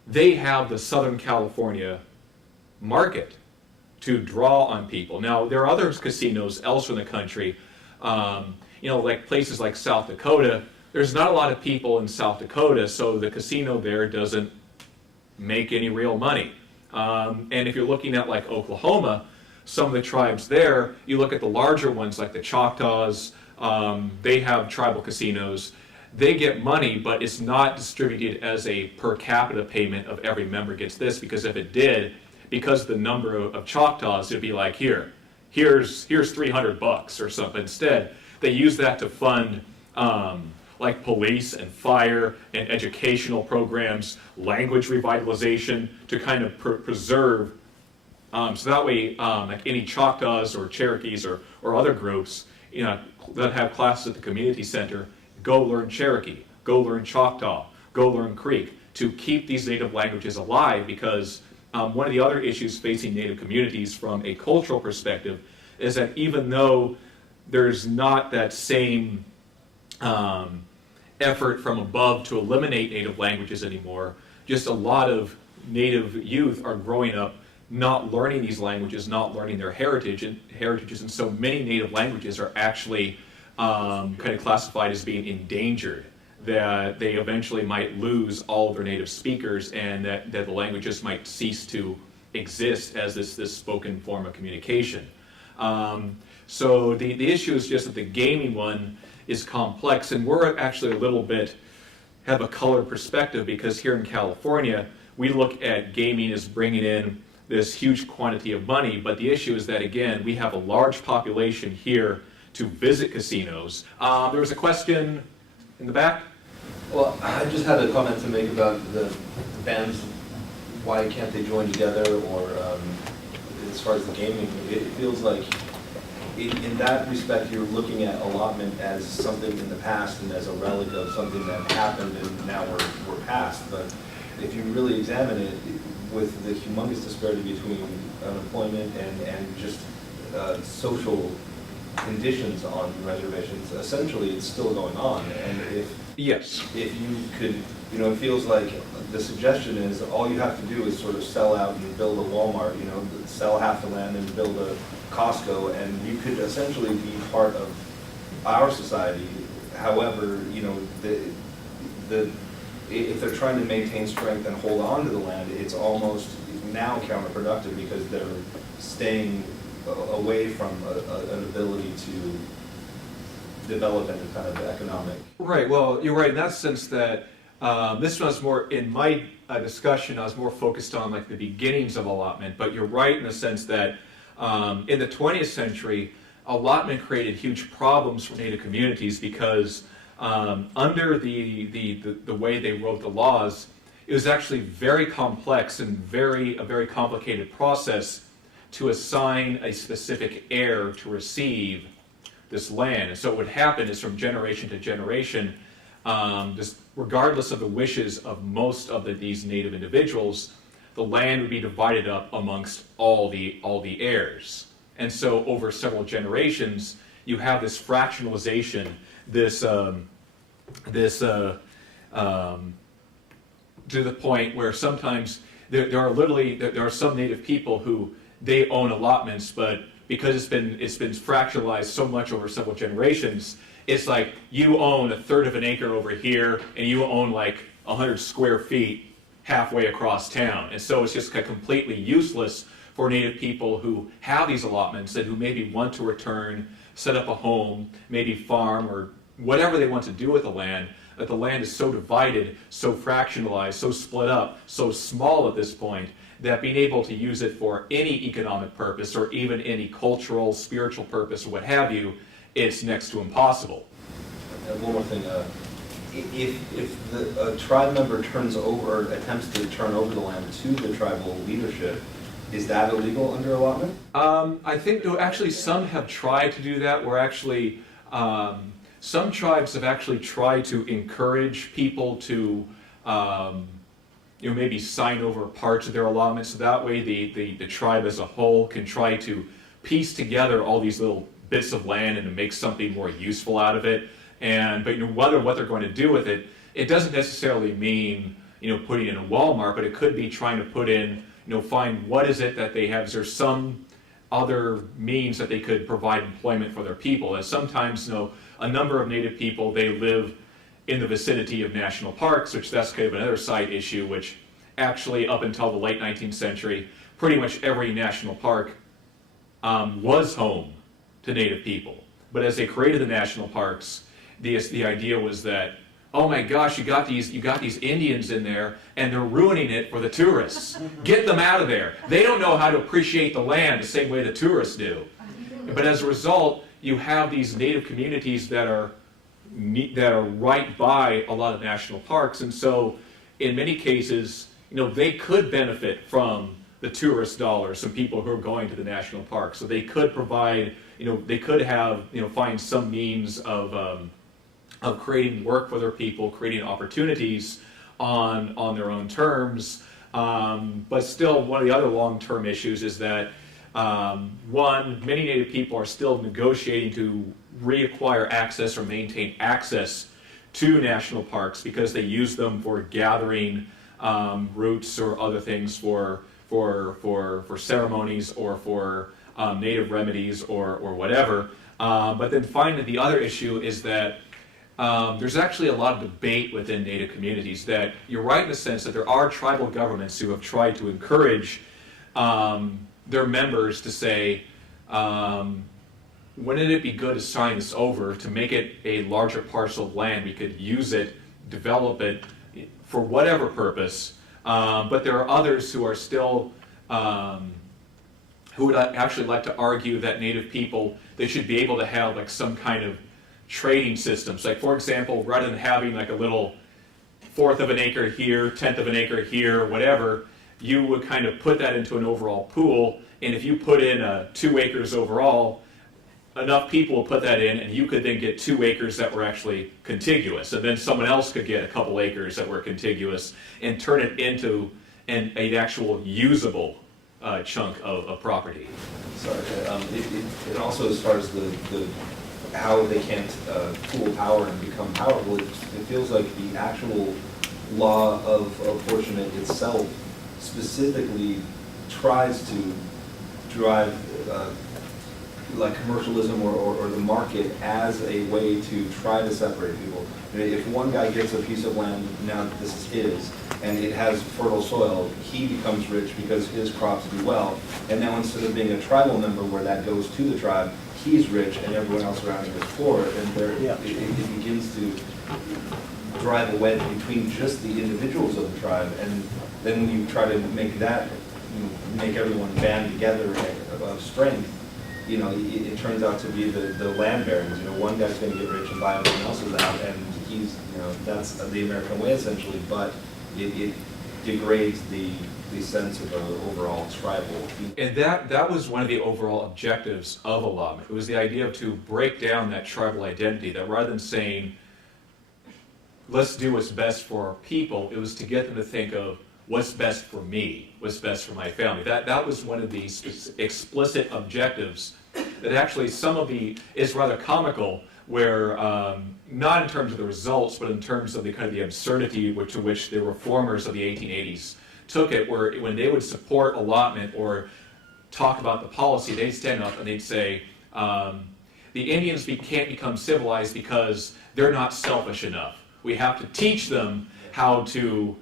they have the Southern California market to draw on people. Now, there are other casinos elsewhere in the country, like places like South Dakota. There's not a lot of people in South Dakota, so the casino there doesn't make any real money. And if you're looking at like Oklahoma, some of the tribes there, you look at the larger ones like the Choctaws, they have tribal casinos. They get money, but it's not distributed as a per capita payment of every member gets this, because if it did, because of the number of Choctaws, it'd be like, here's $300 or something. Instead, they use that to fund like police and fire and educational programs, language revitalization, to kind of preserve. So that way, like any Choctaws or Cherokees or other groups, that have classes at the community center, go learn Cherokee, go learn Choctaw, go learn Creek, to keep these native languages alive. Because one of the other issues facing Native communities from a cultural perspective is that even though there's not that same effort from above to eliminate native languages anymore, just a lot of Native youth are growing up not learning these languages, not learning their heritages, and so many native languages are actually kind of classified as being endangered, that they eventually might lose all of their native speakers, and that the languages might cease to exist as this spoken form of communication. So the issue is just that the gaming one is complex, and we're actually a little bit have a colored perspective, because here in California we look at gaming as bringing in this huge quantity of money, but the issue is that, again, we have a large population here to visit casinos. There was a question in the back. Well, I just had a comment to make about the bands. Why can't they join together? Or as far as the gaming, it feels like in that respect, you're looking at allotment as something in the past and as a relic of something that happened and now we're past. But if you really examine it, with the humongous disparity between unemployment and just social conditions on reservations, essentially it's still going on. And if you could, it feels like the suggestion is all you have to do is sort of sell out and build a Walmart, sell half the land and build a Costco, and you could essentially be part of our society. However, if they're trying to maintain strength and hold on to the land, it's almost now counterproductive, because they're staying away from an ability to develop any kind of economic. Right, well, you're right in that sense that this was more, in my discussion, I was more focused on like the beginnings of allotment, but you're right in the sense that in the 20th century, allotment created huge problems for Native communities, because under the way they wrote the laws, it was actually very complex and a very complicated process to assign a specific heir to receive this land. And so what would happen is, from generation to generation, just regardless of the wishes of most of these Native individuals, the land would be divided up amongst all the heirs. And so over several generations, you have this fractionalization, to the point where sometimes there are some Native people who they own allotments, but because it's been fractionalized so much over several generations, it's like you own a third of an acre over here, and you own like 100 square feet halfway across town. And so it's just completely useless for Native people who have these allotments and who maybe want to return, set up a home, maybe farm, or whatever they want to do with the land, that the land is so divided, so fractionalized, so split up, so small at this point, that being able to use it for any economic purpose or even any cultural, spiritual purpose or what have you, it's next to impossible. And one more thing, if a tribe member turns over, or attempts to turn over the land to the tribal leadership, is that illegal under allotment? I think actually some have tried to do that, where actually some tribes have actually tried to encourage people to maybe sign over parts of their allotments, so that way the tribe as a whole can try to piece together all these little bits of land and to make something more useful out of it. But whether what they're going to do with it, it doesn't necessarily mean putting in a Walmart, but it could be trying to put in, find what is it that they have. Is there some other means that they could provide employment for their people? As sometimes, a number of Native people, they live in the vicinity of national parks, which that's kind of another side issue, which actually up until the late 19th century, pretty much every national park was home to Native people. But as they created the national parks, the idea was that, oh my gosh, you got these Indians in there and they're ruining it for the tourists. Get them out of there. They don't know how to appreciate the land the same way the tourists do. But as a result, you have these Native communities that are right by a lot of national parks, and so in many cases, they could benefit from the tourist dollars, some people who are going to the national park. So they could provide, they could have, find some means of creating work for their people, creating opportunities on their own terms. But still, one of the other long-term issues is that many Native people are still negotiating to reacquire access or maintain access to national parks, because they use them for gathering roots or other things for ceremonies or for Native remedies or whatever. But then finally, the other issue is that there's actually a lot of debate within Native communities that you're right in the sense that there are tribal governments who have tried to encourage their members to say, wouldn't it be good to sign this over to make it a larger parcel of land? We could use it, develop it for whatever purpose. But there are others who are still, who would actually like to argue that Native people, they should be able to have like some kind of trading systems. Like for example, rather than having like a little 1/4 of an acre here, 1/10 of an acre here, whatever, you would kind of put that into an overall pool. And if you put in 2 acres overall, enough people will put that in, and you could then get 2 acres that were actually contiguous, and then someone else could get a couple acres that were contiguous and turn it into an actual usable chunk of property. Sorry, it also, as far as the how they can't pool power and become powerful, it feels like the actual law of apportionment itself specifically tries to drive like commercialism or the market as a way to try to separate people. If one guy gets a piece of land, now this is his, and it has fertile soil, he becomes rich because his crops do well. And now instead of being a tribal member where that goes to the tribe, he's rich and everyone else around him is poor. And it begins to drive a wedge between just the individuals of the tribe. And then when you try to make that, make everyone band together of strength, it turns out to be the land barons. One guy's going to get rich and buy everyone else's out, and he's, that's the American way essentially, but it degrades the sense of an overall tribal. And that was one of the overall objectives of allotment. It was the idea of to break down that tribal identity, that rather than saying, let's do what's best for our people, it was to get them to think of, what's best for me, what's best for my family. That was one of the explicit objectives that actually is rather comical, where not in terms of the results, but in terms of the kind of the absurdity to which the reformers of the 1880s took it, where when they would support allotment or talk about the policy, they'd stand up and they'd say, the Indians can't become civilized because they're not selfish enough. We have to teach them how to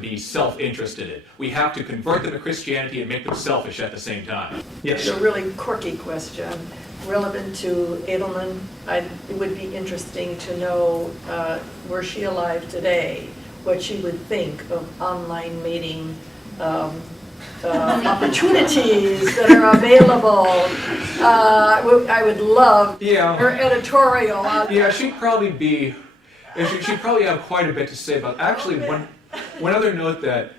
be self-interested. We have to convert them to Christianity and make them selfish at the same time. Yes. It's a really quirky question, relevant to Edelman. It would be interesting to know, were she alive today, what she would think of online mating opportunities that are available. I would love her editorial. Yeah, she'd probably have quite a bit to say about. Actually, one other note that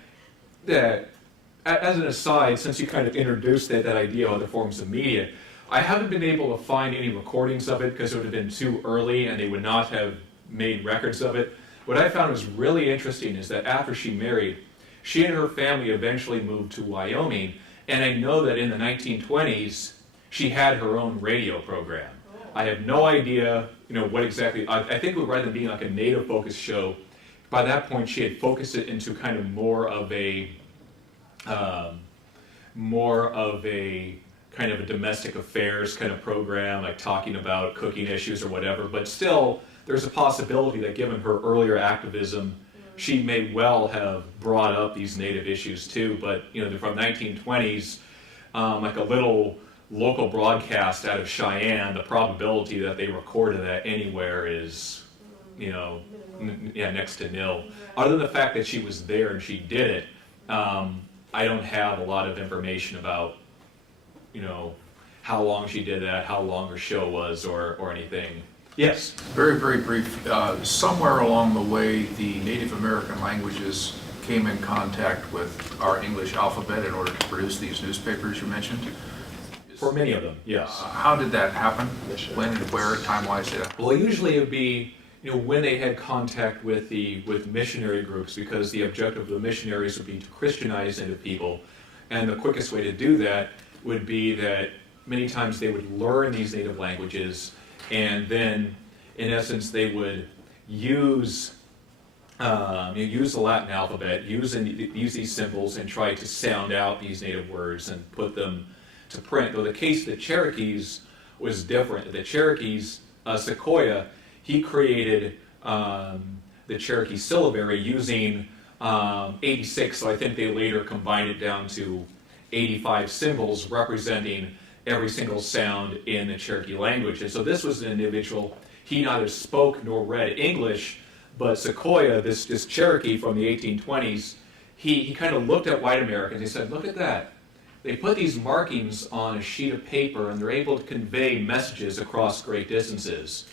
as an aside, since you kind of introduced that idea of other forms of media, I haven't been able to find any recordings of it because it would have been too early and they would not have made records of it. What I found was really interesting is that after she married, she and her family eventually moved to Wyoming, and I know that in the 1920s she had her own radio program. I have no idea, what exactly. I think it would rather than being like a native-focused show. By that point, she had focused it into kind of more of a kind of a domestic affairs kind of program, like talking about cooking issues or whatever. But still, there's a possibility that given her earlier activism, she may well have brought up these native issues too. But from 1920s, like a little local broadcast out of Cheyenne, the probability that they recorded that anywhere is, next to nil. Other than the fact that she was there and she did it, I don't have a lot of information about, how long she did that, how long her show was, or anything. Yes? Very, very brief. Somewhere along the way, the Native American languages came in contact with our English alphabet in order to produce these newspapers you mentioned. For many of them, yes. How did that happen? When and where, time-wise? Well, usually it would be, when they had contact with missionary groups, because the objective of the missionaries would be to Christianize Native people, and the quickest way to do that would be that many times they would learn these native languages, and then, in essence, they would use the Latin alphabet, use these symbols, and try to sound out these native words and put them to print. Though the case of the Cherokees was different. The Cherokees, Sequoyah, he created the Cherokee syllabary using 86, so I think they later combined it down to 85 symbols representing every single sound in the Cherokee language. And so this was an individual, he neither spoke nor read English, but Sequoyah, this Cherokee from the 1820s, he kind of looked at white Americans. He said, look at that. They put these markings on a sheet of paper and they're able to convey messages across great distances.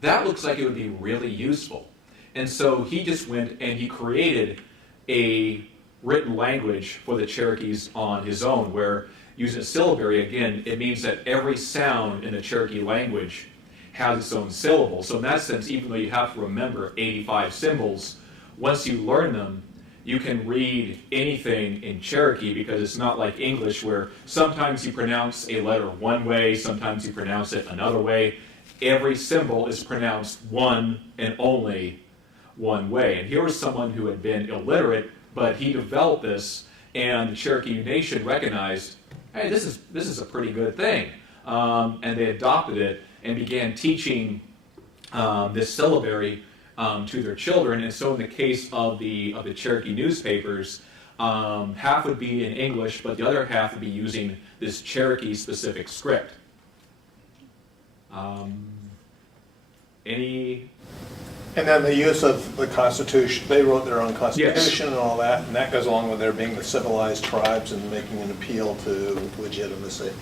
That looks like it would be really useful. And so he just went and he created a written language for the Cherokees on his own, where using a syllabary, again, it means that every sound in the Cherokee language has its own syllable. So in that sense, even though you have to remember 85 symbols, once you learn them, you can read anything in Cherokee, because it's not like English where sometimes you pronounce a letter one way, sometimes you pronounce it another way. Every symbol is pronounced one and only one way. And here was someone who had been illiterate, but he developed this, and the Cherokee Nation recognized, hey, this is a pretty good thing. And they adopted it and began teaching this syllabary to their children. And so in the case of the Cherokee newspapers, half would be in English, but the other half would be using this Cherokee-specific script. Any? And then the use of the Constitution, they wrote their own Constitution and all that, and that goes along with their being the civilized tribes and making an appeal to legitimacy.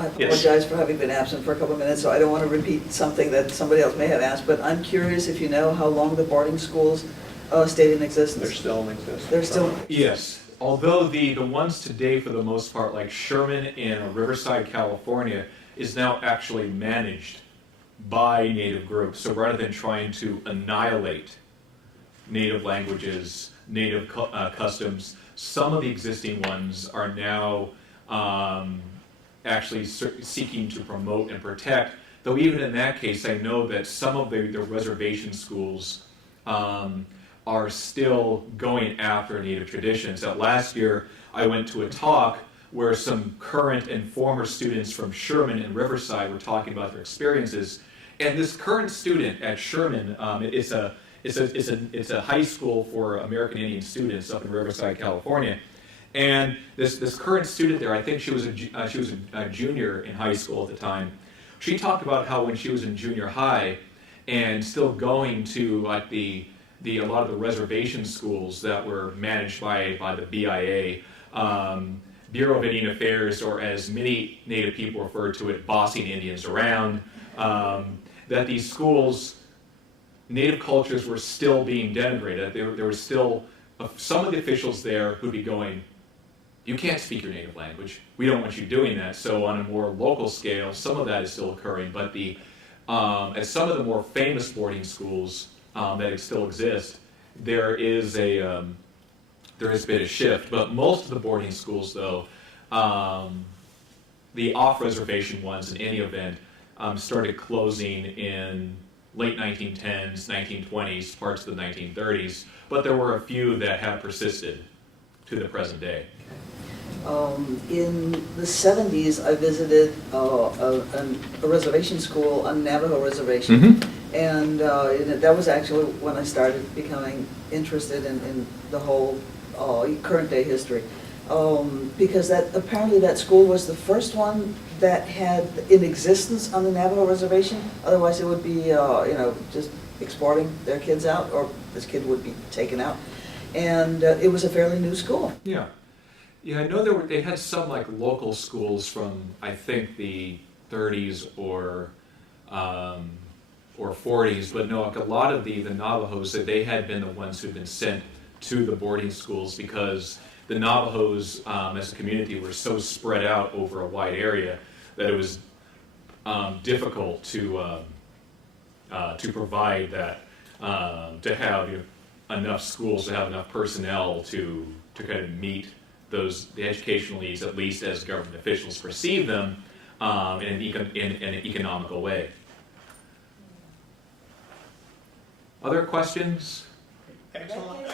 I apologize for having been absent for a couple of minutes, so I don't want to repeat something that somebody else may have asked, but I'm curious if you know how long the boarding schools stayed in existence. They're still in existence. They're still. Yes. Although the ones today, for the most part, like Sherman in Riverside, California, is now actually managed by Native groups. So rather than trying to annihilate Native languages, Native customs, some of the existing ones are now actually seeking to promote and protect. Though even in that case, I know that some of the reservation schools are still going after Native traditions. That last year, I went to a talk where some current and former students from Sherman and Riverside were talking about their experiences. And this current student at Sherman, it's a high school for American Indian students up in Riverside, California. And this current student there, I think she was a junior in high school at the time. She talked about how when she was in junior high and still going to like a lot of the reservation schools that were managed by the BIA, Bureau of Indian Affairs, or as many Native people refer to it, bossing Indians around, that these schools, Native cultures were still being denigrated. There was still some of the officials there who'd be going, you can't speak your native language. We don't want you doing that. So on a more local scale, some of that is still occurring. But at some of the more famous boarding schools that still exist, there has been a shift. But most of the boarding schools, though, the off-reservation ones in any event, started closing in late 1910s, 1920s, parts of the 1930s. But there were a few that have persisted to the present day. In the 70s, I visited a reservation school on Navajo Reservation. Mm-hmm. And that was actually when I started becoming interested in the whole current day history. Because apparently that school was the first one that had in existence on the Navajo Reservation. Otherwise it would be just exporting their kids out, or this kid would be taken out. And it was a fairly new school. Yeah. Yeah, I know they had some like local schools from, I think, the 30s or 40s, but no, like a lot of the Navajos, that they had been the ones who'd been sent to the boarding schools because the Navajos as a community were so spread out over a wide area that it was difficult to provide that, to have enough schools, to have enough personnel to kind of meet the educational needs, at least as government officials perceive them, in an economical way. Other questions? Excellent.